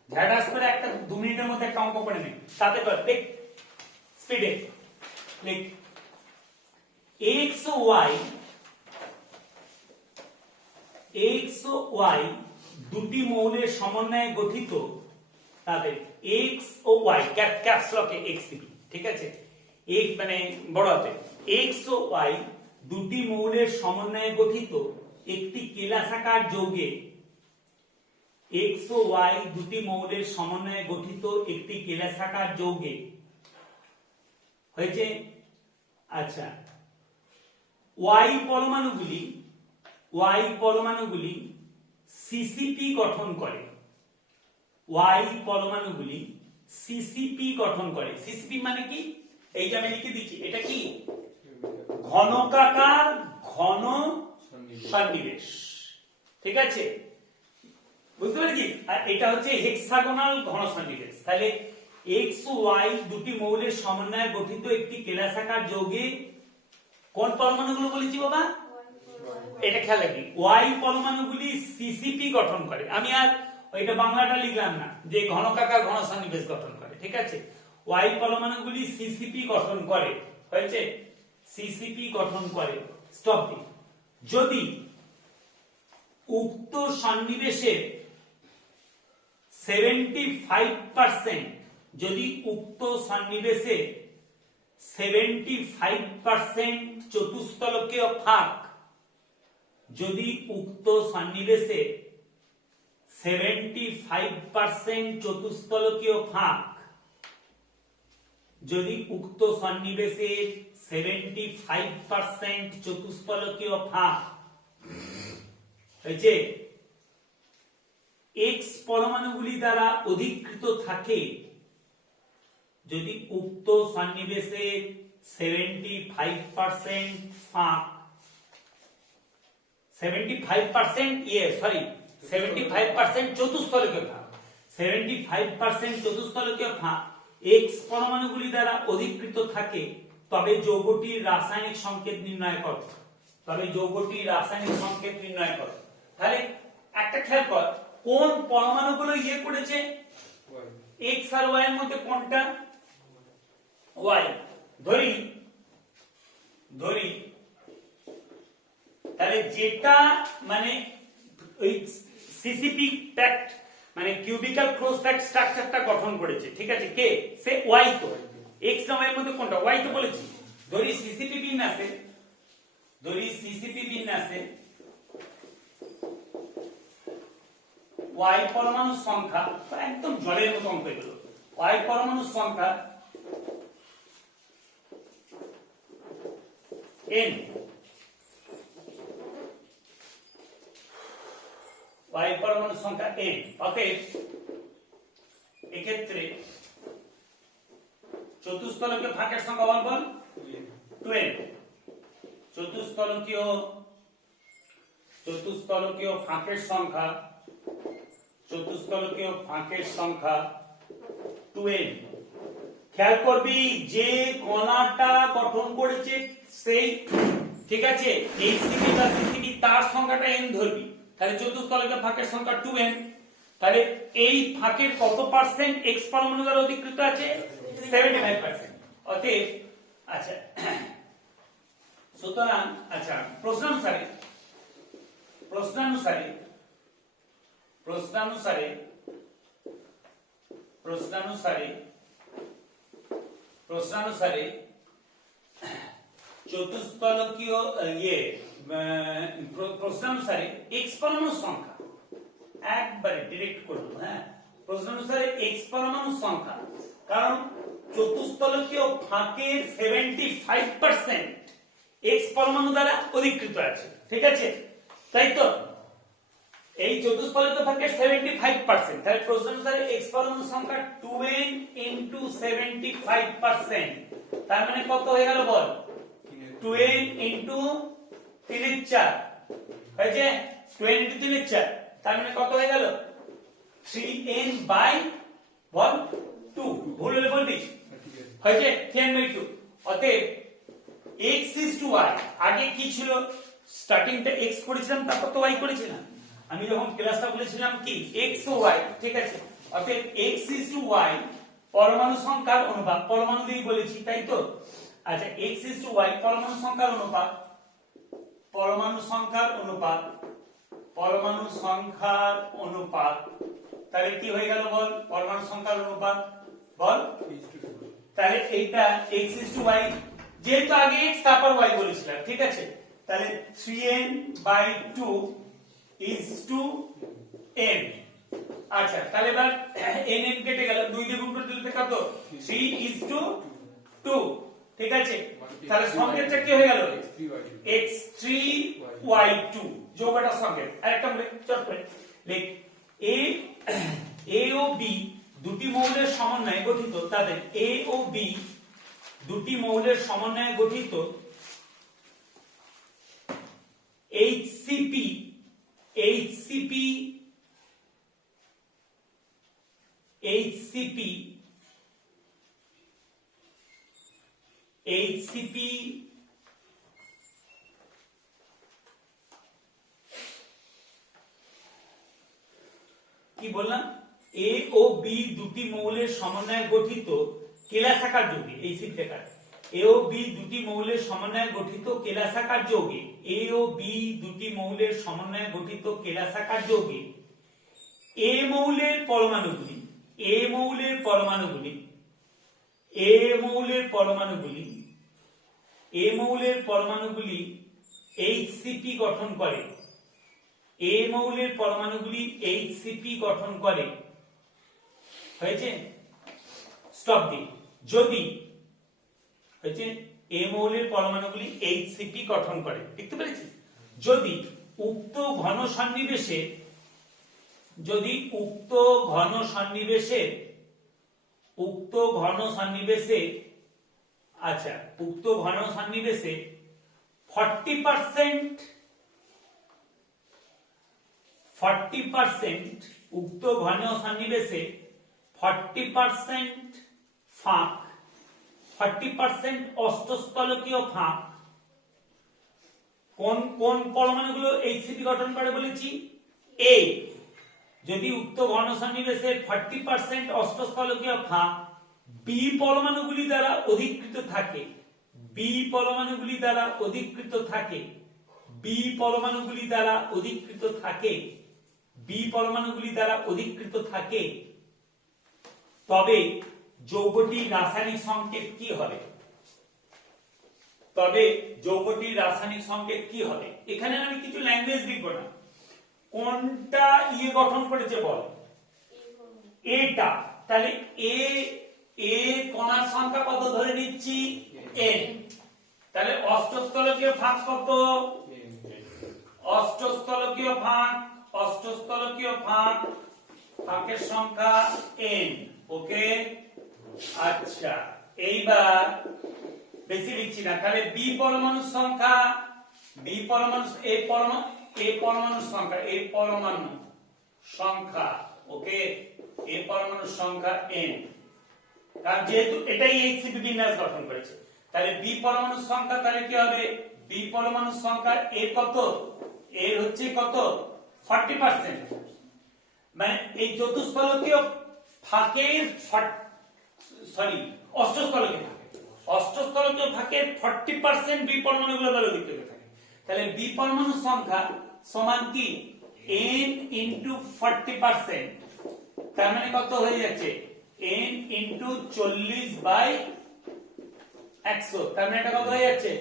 ঝাড়াস করে একটা 2 মিনিটের মধ্যে একটা অঙ্ক করে নে, তাতে কর, দেখ স্পিডে লিখ। x ও y দুটি মৌলের সমন্বয়ে গঠিত, তাদের x ও y ক্যাপস লকে xcp, ঠিক আছে, x মানে বড় হাতে, x ও y দুটি মৌলের সমন্বয়ে গঠিত একটি কেলাসাকার যৌগে, x ও y দুটি মৌলের সমন্বয়ে গঠিত একটি কেলাসাকার যৌগে, হয়েছে। আচ্ছা, y পরমাণুগুলি সিসিপি গঠন করে, y পরমাণুগুলি সিসিপি গঠন করে। সিসিপি মানে কি, এইটা আমি লিখে দিচ্ছি, এটা কি, ঘনকাকার ঘন সন্নিবেশ, ঠিক আছে, বুঝতে পেরেছি। আর এটা হচ্ছে হেক্সাগোনাল ঘন সন্নিবেশ। তাহলে x ও y দুটি মৌলের সমন্বয়ে গঠিত একটি কেলাসাকার যৌগে কোন পরমাণুগুলো বলেছি বাবা, এটা খেয়াল রাখবি, y পরমাণুগুলি সিসিপি গঠন করে। আমি আর ওইটা বাংলাটা লিখলাম না, যে ঘনকাকার ঘন সন্নিবেশ গঠন করে, ঠিক আছে, y পরমাণুগুলি সিসিপি গঠন করে, হয়েছে, সিসিপি গঠন করে। Stop the. যদি উক্ত সন্নিবেশের 75%, যদি উক্ত সন্নিবেশে 75% চতুস্তলকীয় ফাঁক, যদি উক্ত সন্নিবেশে 75% চতুস্তলকীয় ফাঁক, যদি উক্ত সন্নিবেশে 75% চতুস্তলকীয় ফাঁক, হয়েছে, x পরমাণুগুলি দ্বারা অধিকৃত থাকে, যদি উক্ত সন্নিবেশে 75% ফাঁক, 75% চতুস্তলকীয় ফাঁক, 75% চতুস্তলকীয় ফাঁক x পরমাণুগুলি দ্বারা অধিকৃত থাকে, তবে যৌগটির রাসায়নিক সংকেত নির্ণয় করো, তবে যৌগটির রাসায়নিক সংকেত নির্ণয় করো। তাহলে একটা খেয়াল কর, কোন পরমাণুগুলো ইয়ে করেছে, x আর y এর মধ্যে কোনটা, y, ধরি তাহলে যেটা মানে ওই সিসিপি প্যাক্ট মানে কিউবিক্যাল ক্লোজ প্যাক্ট স্ট্রাকচারটা গঠন করেছে, ঠিক আছে, কে, সে y, তো x না y এর মধ্যে কোনটা, y তো বলেছি। ধরি সিসিপি বিন্যাসে y পরমাণুর সংখ্যা, একদম জলের মতো অঙ্ক এগুলো, y পরমাণুর সংখ্যা n, y পরমাণু পরমাণু সংখ্যা n। অতএব এক্ষেত্রে চতুস্থলকীয় ফাঁকের সংখ্যা বল 12। চতুস্থলকীয় ফাঁকের সংখ্যা 12। খেয়াল করবি যে কণাটা গঠন করেছে সেই, ঠিক আছে, এইচসিপি বা সিসিপি তার সংখ্যাটা n ধরবি, তাহলে চতুস্থলকীয় ফাঁকের সংখ্যা 2n। তাহলে এই ফাঁকের কত পার্সেন্ট x পরমাণু দ্বারা অধিকৃত আছে? 75%। অতএব আচ্ছা, সুতরাং আচ্ছা প্রশ্নানুসারে চতুস্থলকীয় প্রশ্নানুসারে x পরমাণু সংখ্যা একবারে ডিরেক্ট করব। হ্যাঁ, প্রশ্নানুসারে x পরমাণু সংখ্যা, কারণ চতুস্থলকীয় ফাঁকের 75% x পরমাণু দ্বারা অধিকৃত আছে, ঠিক আছে, তাই তো? এই চতুস্থলকীয় ফাঁকের 75%, তাহলে প্রশ্নানুসারে x পরমাণু সংখ্যা 2n into 75%, তার মানে কত হয়ে গেল বল? 2n into 3/4 হয়েছে, 2n into 3/4, তার মানে কত হয়ে গেল? 3n by 2। ভুল হলে বলবি, হয়েছে 3n by 2। অতএব x is to y, আগে কি ছিল? স্টার্টিংটা x করেছিলাম, তারপর তো y করেছিলাম। আমি যখন ক্লাসটা বলেছিলাম কি x ও y, ঠিক আছে। অতএব x is to y পরমাণু সংখ্যার অনুপাত, পরমাণু দিয়ে বলেছি, তাই তো? আচ্ছা, x is to y পরমাণু সংখ্যার অনুপাত, তাহলে কি হয়ে গেল বল? পরমাণু সংখ্যার অনুপাত বল। তাহলে এইটা x is to y, যেহেতু আগে x তারপর y বলেছিলাম, ঠিক আছে, তাহলে 3n by 2 is to n। আচ্ছা, তাহলে এবার n কেটে গেল, 2 দিয়ে গুণ করে দিলে কত? 3 is to 2, ঠিক আছে। তাহলে সংকেতটা কি হয়ে গেল? x3y2 যোগটা সংকেত। আরেকটা বলে চট করে লিখ, a ও b দুটি মৌলের সমন্বয়ে গঠিত, তাদের a ও b দুটি মৌলের সমন্বয়ে গঠিত HCP কি বললাম? A ও B দুটি মৌলের সমন্বয়ে গঠিত কেলাসাকার যৌগে, এই সিটটা A ও B দুটি মৌলের সমন্বয়ে গঠিত কেলাসাকার যৌগে, A ও B দুটি মৌলের সমন্বয়ে গঠিত কেলাসাকার যৌগে A মৌলের পরমাণুগুলি HCP গঠন করে, A মৌলের পরমাণুগুলি HCP গঠন করে, হয়েছে? Stop the. যদি হয়েছে A মৌলের পরমাণুগুলি HCP গঠন করে, দেখতে পেরেছিস? যদি উক্ত ঘন সন্নিবেশে 40% উক্ত ঘন সন্নিবেশে 40% ফাঁক, 40% অষ্টস্থলকীয় ফাঁক, কোন পরমাণুগুলো HCP গঠন করে বলেছি? A। যদি উক্ত ঘন সন্নিবেশের 40% অষ্টস্থলকীয় ফাঁক B পরমাণুগুলি দ্বারা অধিকৃত থাকে, তবে যৌগটির রাসায়নিক সংকেত কি হবে? এখানে আমি কিছু ল্যাঙ্গুয়েজ লিখব না। কোনটা গঠন করেছে বল? এটা। তাহলে এ কণার সংখ্যা কত ধরে নিচ্ছি? n। তাহলে অষ্টস্থলকীয় ফাঁক কত? অষ্টস্থলকীয় ফাঁক অষ্টস্থলকীয় ফাঁক, ফাঁকের সংখ্যা n। ওকে, আচ্ছা এইবার বেশি লিখছি না, তাহলে বি পরমাণুর সংখ্যা, বি পরমাণু, এই পরমাণুর সংখ্যা, এই পরমাণু সংখ্যা, ওকে, এই পরমাণুর সংখ্যা n, কারণ যেহেতু এটাই এইচসিপি বিন্যাস গঠন করেছে, তাহলে বি পরমাণুর সংখ্যা তাহলে কি হবে, বি পরমাণুর সংখ্যা এর কত, এর হচ্ছে কত 40%, মানে এই চতুষ্ফলকীয় ফাঁকের সরি অষ্টস্থলকীয় ফাঁকের 40% বি পরমাণুগুলো ব্যবহৃত হয়ে থাকে। তাহলে বি পরমাণুর সংখ্যা সমান কি n ইনটু 40%, তার মানে কত হয়ে যাচ্ছে n ইনটু 40/100, তার মানে এটা কত হয়ে যাচ্ছে,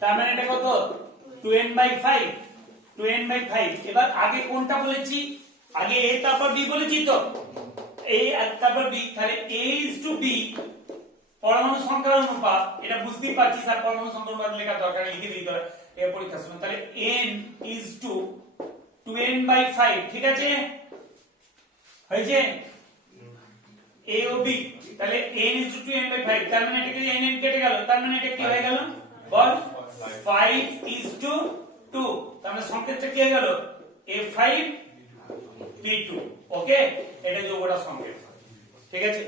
তার মানে এটা কত 2n/5, 2n/5। এবার আগে কোনটা বলেছি, আগে a তারপর b বলেছি তো, a আর তারপর b, তাহলে a is to b পরমাণু সংখ্যার অনুপাত, এটা বুঝতেই পারছি স্যার পরমাণু সংখ্যার অনুপাত লেখা দরকার, লিখে দিই তো এই পরীক্ষার সময়, তাহলে n is to 2n/5, ঠিক আছে, হয়েছে a ও b, তাহলে n is to 2n/5, তার মানে এটা কি n কেটে গেল, তার মানে এটা কি হয়ে গেল বল 5 is to 2, তার মানে সংকেতটা কি হয়ে গেল a5 b2, ওকে, এটা যোগটা সংকেত, ঠিক আছে।